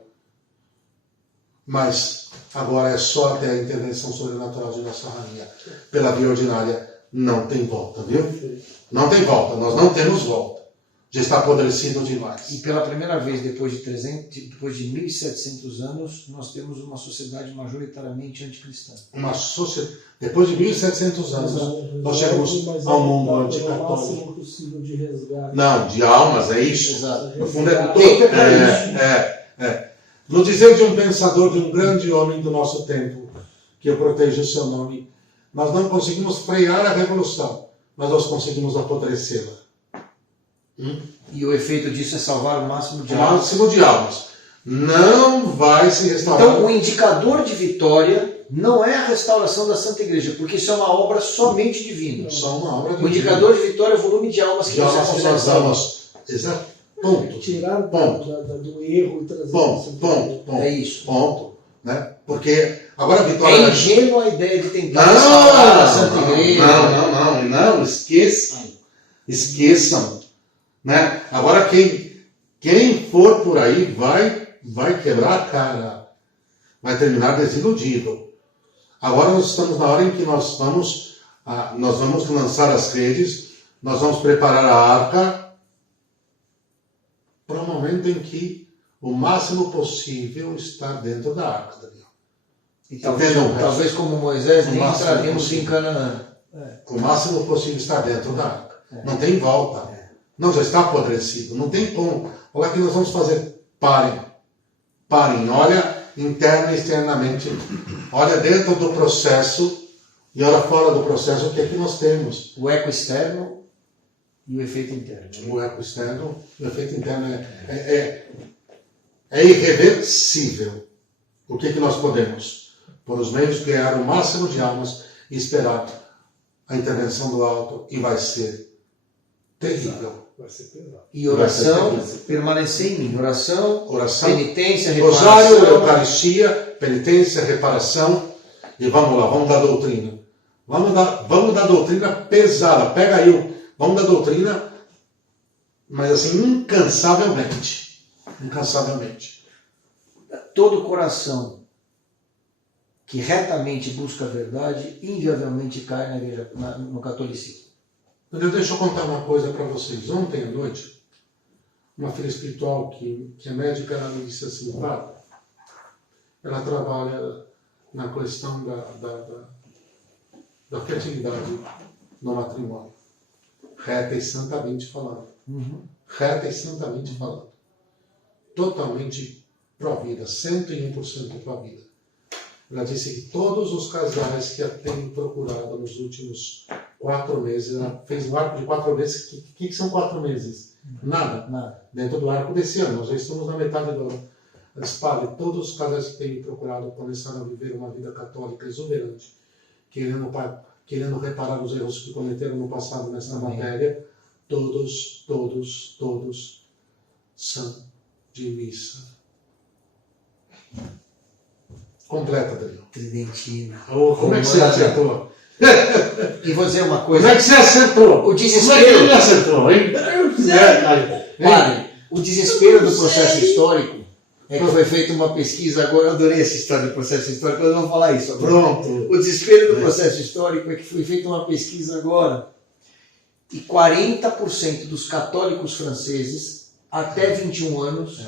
Mas agora é só até a intervenção sobrenatural de Nossa Rainha. Pela via ordinária, não tem volta, viu? Não tem volta, nós não temos volta. Já está apodrecido demais. E pela primeira vez, depois de 1.700 anos, nós temos uma sociedade majoritariamente anticristã. Depois de 1.700 anos, nós chegamos ao mundo anticatólico. O máximo possível de resgate. Não, de almas, é isso. Exato. No fundo é tudo. No dizer de um pensador, de um grande homem do nosso tempo, que eu protejo o seu nome, nós não conseguimos frear a revolução, mas nós conseguimos apodrecê-la. E o efeito disso é salvar o máximo de O almas. máximo de almas. Não vai se restaurar. Então, o indicador de vitória não é a restauração da Santa Igreja, porque isso é uma obra somente divina. Só uma obra de O indicador de vitória é o volume de almas que de você almas que consegue nós salvar. amamos. Exato. Ponto. Tirar do erro e trazer Ponto. É isso. Ponto. Né? Porque agora a vitória. É ingênua a ideia de tentar restaurar a Santa Igreja. Não, esqueçam. Né? Agora quem for por aí vai quebrar a cara, vai terminar desiludido. Agora nós estamos na hora em que nós vamos lançar as redes, nós vamos preparar a arca para o momento em que o máximo possível estar dentro da arca, Daniel. E Talvez como Moisés, o nem máximo entraremos em possível. Canaã. O máximo possível estar dentro da arca. Não tem volta. Não, já está apodrecido. Não tem como. Olha o que nós vamos fazer. Parem. Olha interna e externamente. Olha dentro do processo e olha fora do processo o que é que nós temos. O eco externo e o efeito interno. O eco externo, o efeito interno é irreversível. O que é que nós podemos? Por os meios ganhar o máximo de almas e esperar a intervenção do alto, e vai ser terrível. Vai ser pesado. E oração, permanecer em mim. Oração, penitência, reparação. Rosário, Eucaristia, penitência, reparação. E vamos lá, vamos dar doutrina. Vamos dar doutrina pesada. Pega aí, vamos dar doutrina, mas assim, incansavelmente. Todo coração que retamente busca a verdade, inviavelmente cai na igreja, no catolicismo. Deixa eu contar uma coisa para vocês. Ontem à noite, uma filha espiritual que é médica, ela me disse assim, Padre, ela trabalha na questão da fertilidade no matrimônio. Reta e santamente falando. Reta e santamente falando. Totalmente pró-vida, 101% pró-vida. Ela disse que todos os casais que a têm procurado nos últimos 4 meses, ela fez um arco de 4 meses. O que são 4 meses? Nada. Dentro do arco desse ano. Nós já estamos na metade do ano. Ela disse, padre, todos os casais que têm me procurado começaram a viver uma vida católica exuberante, querendo reparar os erros que cometeram no passado nesta matéria. Todos são de missa. Completa, Daniel. Tridentina. Como é que você acertou? E vou dizer uma coisa. Como é que você acertou? O desespero. Como é que ele acertou, hein? Padre, o desespero do processo histórico é que foi feita uma pesquisa agora. Eu adorei essa história do processo histórico, mas vamos falar isso agora. Pronto. O desespero do processo histórico é que foi feita uma pesquisa agora e 40% dos católicos franceses até 21 anos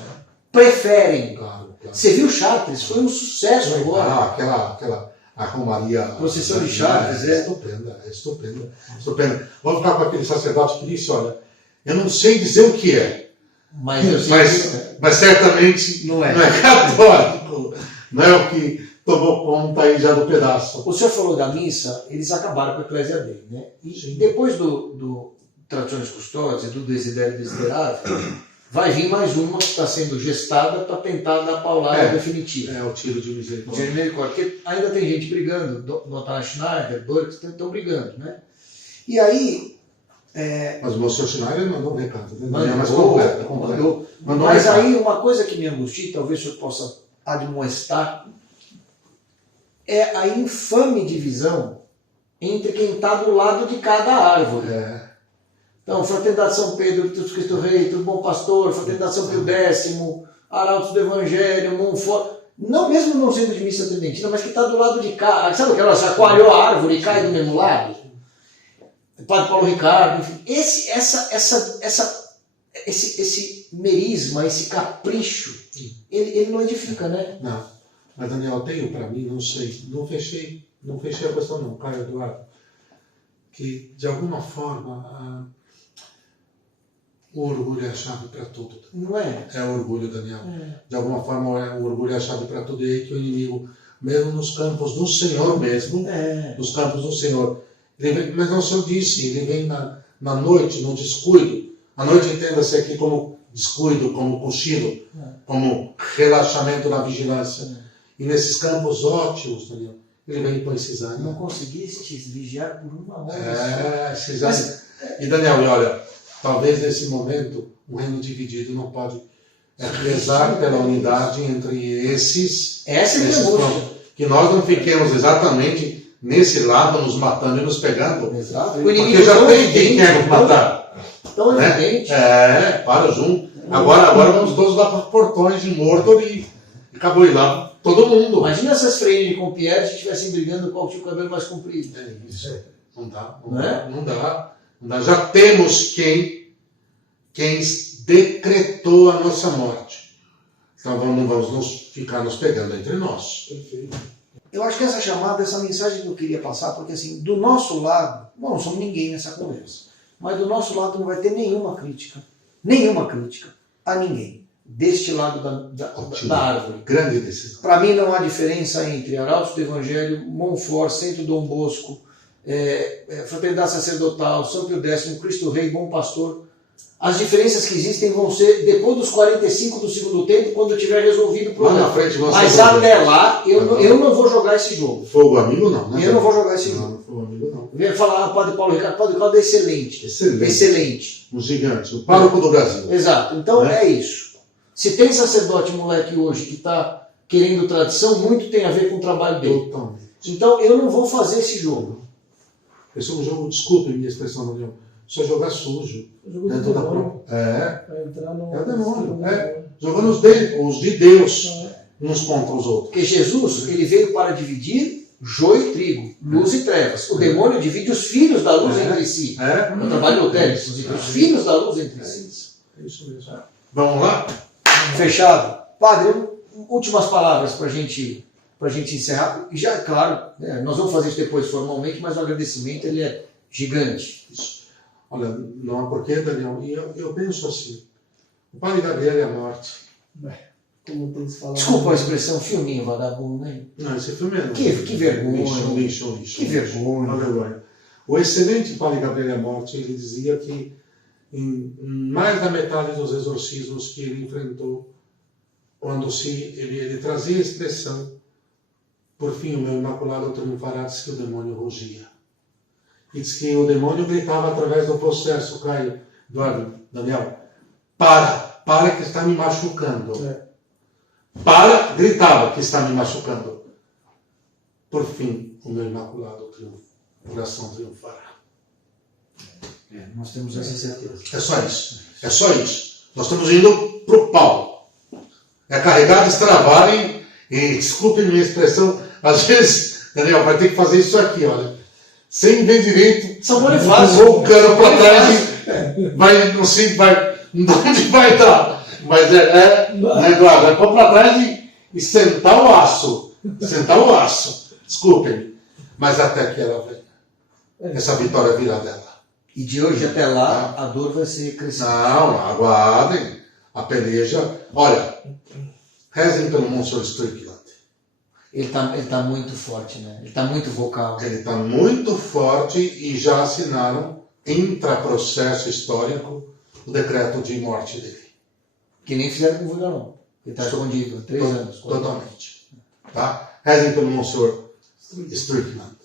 preferem. Claro. Você viu Chartres? Foi um sucesso agora. Aquela a Romaria. Procissão de Chartres, Estupenda. Vamos ficar com aquele sacerdote que disse, olha, eu não sei dizer o que é, Mas eu sei mas certamente não é católico. Não é o que tomou conta aí já do pedaço. O senhor falou da missa, eles acabaram com a Ecclesia Dei, né? E Sim. depois do Traditionis Custódias, do Desiderio Desiderável, vai vir mais uma que está sendo gestada para tentar dar paulada definitiva. É o tiro de misericórdia. De misericórdia. Porque ainda tem gente brigando, Dr. Schneider, Burke, estão brigando, né? E aí... Mas o Sr. Schneider mandou um recado, né? Mandou, mais completo. Mandou Mas um recado. aí uma coisa que me angustia, talvez o senhor possa admoestar, é a infame divisão entre quem está do lado de cada árvore. Então, Fraternidade São Pedro, Jesus Cristo Rei, Tudo Bom Pastor, Fraternidade São Pio X, Arautos do Evangelho, Monfort, não, mesmo não sendo de missa tridentina, mas que está do lado de cá. Sabe aquela chacoalhou a árvore e cai do mesmo lado? Padre Paulo Ricardo, enfim. Esse merisma, esse capricho, ele não edifica, né? Não. Mas, Daniel, eu tenho para mim, não sei, não fechei a questão não, Caio Eduardo, que de alguma forma o orgulho é a chave para tudo. Não é? É o orgulho, Daniel. De alguma forma o orgulho é a chave para tudo, e aí que o inimigo, mesmo nos campos do Senhor mesmo, nos campos do Senhor, ele vem, mas não se eu disse, ele vem na noite, no descuido. A noite entenda-se aqui como descuido, como cochilo, como relaxamento na vigilância. E nesses campos ótimos, Daniel, ele vem e põe cisânia. Não conseguiste vigiar por uma hora. Cisânia. E Daniel, e olha, talvez nesse momento o reino dividido não pode rezar pela unidade entre esses. Essa é a minha angústia. Que nós não fiquemos exatamente nesse lado, nos matando e nos pegando. Exato. Porque já tem quem quer nos matar. Tão evidente. Para junto. Agora vamos todos lá para os portões de Mordor e acabou ir lá todo mundo. Imagina se as freiras de Compiègne estivessem brigando qual tinha o cabelo mais comprido. Isso. Não dá. Não Não dá. Já temos quem decretou a nossa morte. Então não vamos ficar nos pegando entre nós. Perfeito. Eu acho que essa chamada, essa mensagem que eu queria passar, porque assim, do nosso lado, não somos ninguém nessa conversa, mas do nosso lado não vai ter nenhuma crítica a ninguém, deste lado da árvore. Grande decisão. Para mim não há diferença entre Arautos do Evangelho, Monfort, Centro Dom Bosco, Fraternidade Sacerdotal, São Pio X, Cristo Rei, Bom Pastor. As diferenças que existem vão ser depois dos 45 do segundo tempo, quando eu tiver resolvido o problema. Lá na frente, mas até lá, eu não vou jogar esse jogo. Fogo amigo não, né? Eu não vou jogar esse jogo. Não, fogo amigo não. Vem falar, Padre Paulo Ricardo. Padre Ricardo é excelente. Excelente. Um gigante, o pároco do Brasil. Exato. Então é isso. Se tem sacerdote moleque hoje que está querendo tradição, muito tem a ver com o trabalho dele. Totalmente. Então eu não vou fazer esse jogo. Esse é um jogo, desculpe a minha expressão, Daniel, isso é jogar sujo. Dentro da própria. Vai entrar no... É o demônio. Jogando os de Deus uns contra os outros. Porque Jesus, ele veio para dividir joio e trigo, luz e trevas. O demônio divide os filhos da luz entre si. O trabalho do Télio, os filhos da luz entre si. É isso mesmo. Vamos lá? Fechado. Padre, últimas palavras para a gente encerrar. E já, claro, nós vamos fazer isso depois formalmente, mas o agradecimento ele é gigante. Isso. Olha, não há porquê, Daniel. E eu penso assim, o Padre Gabriel e a morte. Como tem se falado. Desculpa a expressão, filminho vagabundo, hein? Não, esse filme é Que vergonha. lixo. Que vergonha. Uma vergonha. O excelente Padre Gabriel e a morte, ele dizia que em mais da metade dos exorcismos que ele enfrentou, quando ele trazia a expressão, por fim o meu imaculado triunfará, diz que o demônio rugia. E diz que o demônio gritava através do processo, Caio, Eduardo, Daniel, para que está me machucando. Gritava que está me machucando. Por fim, o meu imaculado coração triunfará. Nós temos essa certeza. É só isso. É só isso. Nós estamos indo para o pau. É carregar, destravar e desculpe minha expressão, às vezes, Daniel, vai ter que fazer isso aqui, olha. Sem ver direito, São Bonifácio. o cano para trás e vai, não sei, onde vai dar. Mas né, Eduardo, vai pôr para trás e sentar o aço. Sentar o aço. Desculpem. Mas até que ela venha. Essa vitória virá dela. E de hoje até lá, a dor vai ser crescente. Não, aguardem. A peleja. Olha, rezem pelo Monsenhor Strickland. Ele tá muito forte, né? Ele tá muito vocal. Ele está muito forte e já assinaram, intraprocesso histórico, o decreto de morte dele. Que nem fizeram com o Vigarão. Ele tá escondido há 3 anos. Totalmente. Tá? Rezem pelo Monsenhor Strickland.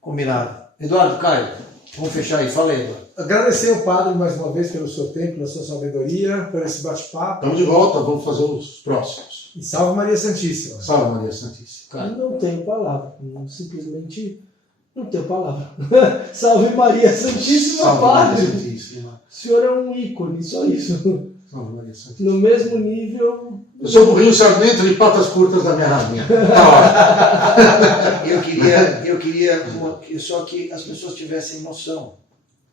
Combinado. Eduardo, Caio, vamos fechar aí. Fala aí, Eduardo. Agradecer ao padre mais uma vez pelo seu tempo, pela sua sabedoria, por esse bate-papo. Estamos de volta, vamos fazer os próximos. E salve Maria Santíssima. Salve Maria Santíssima. Caio. Não tenho palavra. Simplesmente não tenho palavra. Salve Maria Santíssima, Salve Padre. Maria Santíssima. O senhor é um ícone, só isso. Salve Maria Santíssima. No mesmo nível. Eu sou o burrinho sarmento de patas curtas da minha rainha. Tá Eu queria só que as pessoas tivessem noção.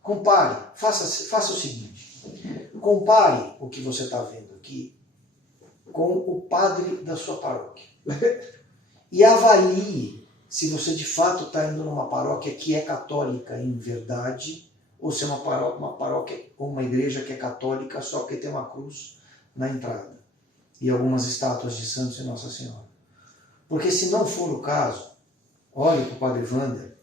Compare, faça o seguinte. Compare o que você está vendo aqui com o padre da sua paróquia. E avalie se você de fato está indo numa paróquia que é católica em verdade, ou se é uma paróquia ou uma igreja que é católica só porque tem uma cruz na entrada e algumas estátuas de santos e Nossa Senhora. Porque se não for o caso, olhe para o padre Wander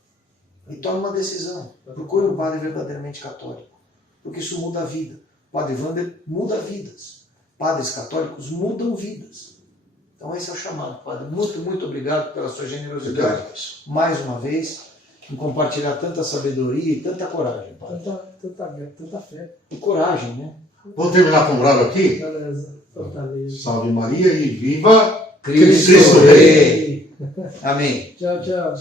e tome uma decisão. Procure um padre verdadeiramente católico, porque isso muda a vida. O padre Wander muda vidas. Padres católicos mudam vidas. Então esse é o chamado, padre. Muito, muito obrigado pela sua generosidade. Mais uma vez, em compartilhar tanta sabedoria e tanta coragem, padre. Tanta fé. E coragem, né? Vou terminar com o bravo aqui. Beleza. Fortaleza. Salve Maria e viva Cristo Cristo Rei. Amém. Tchau, tchau.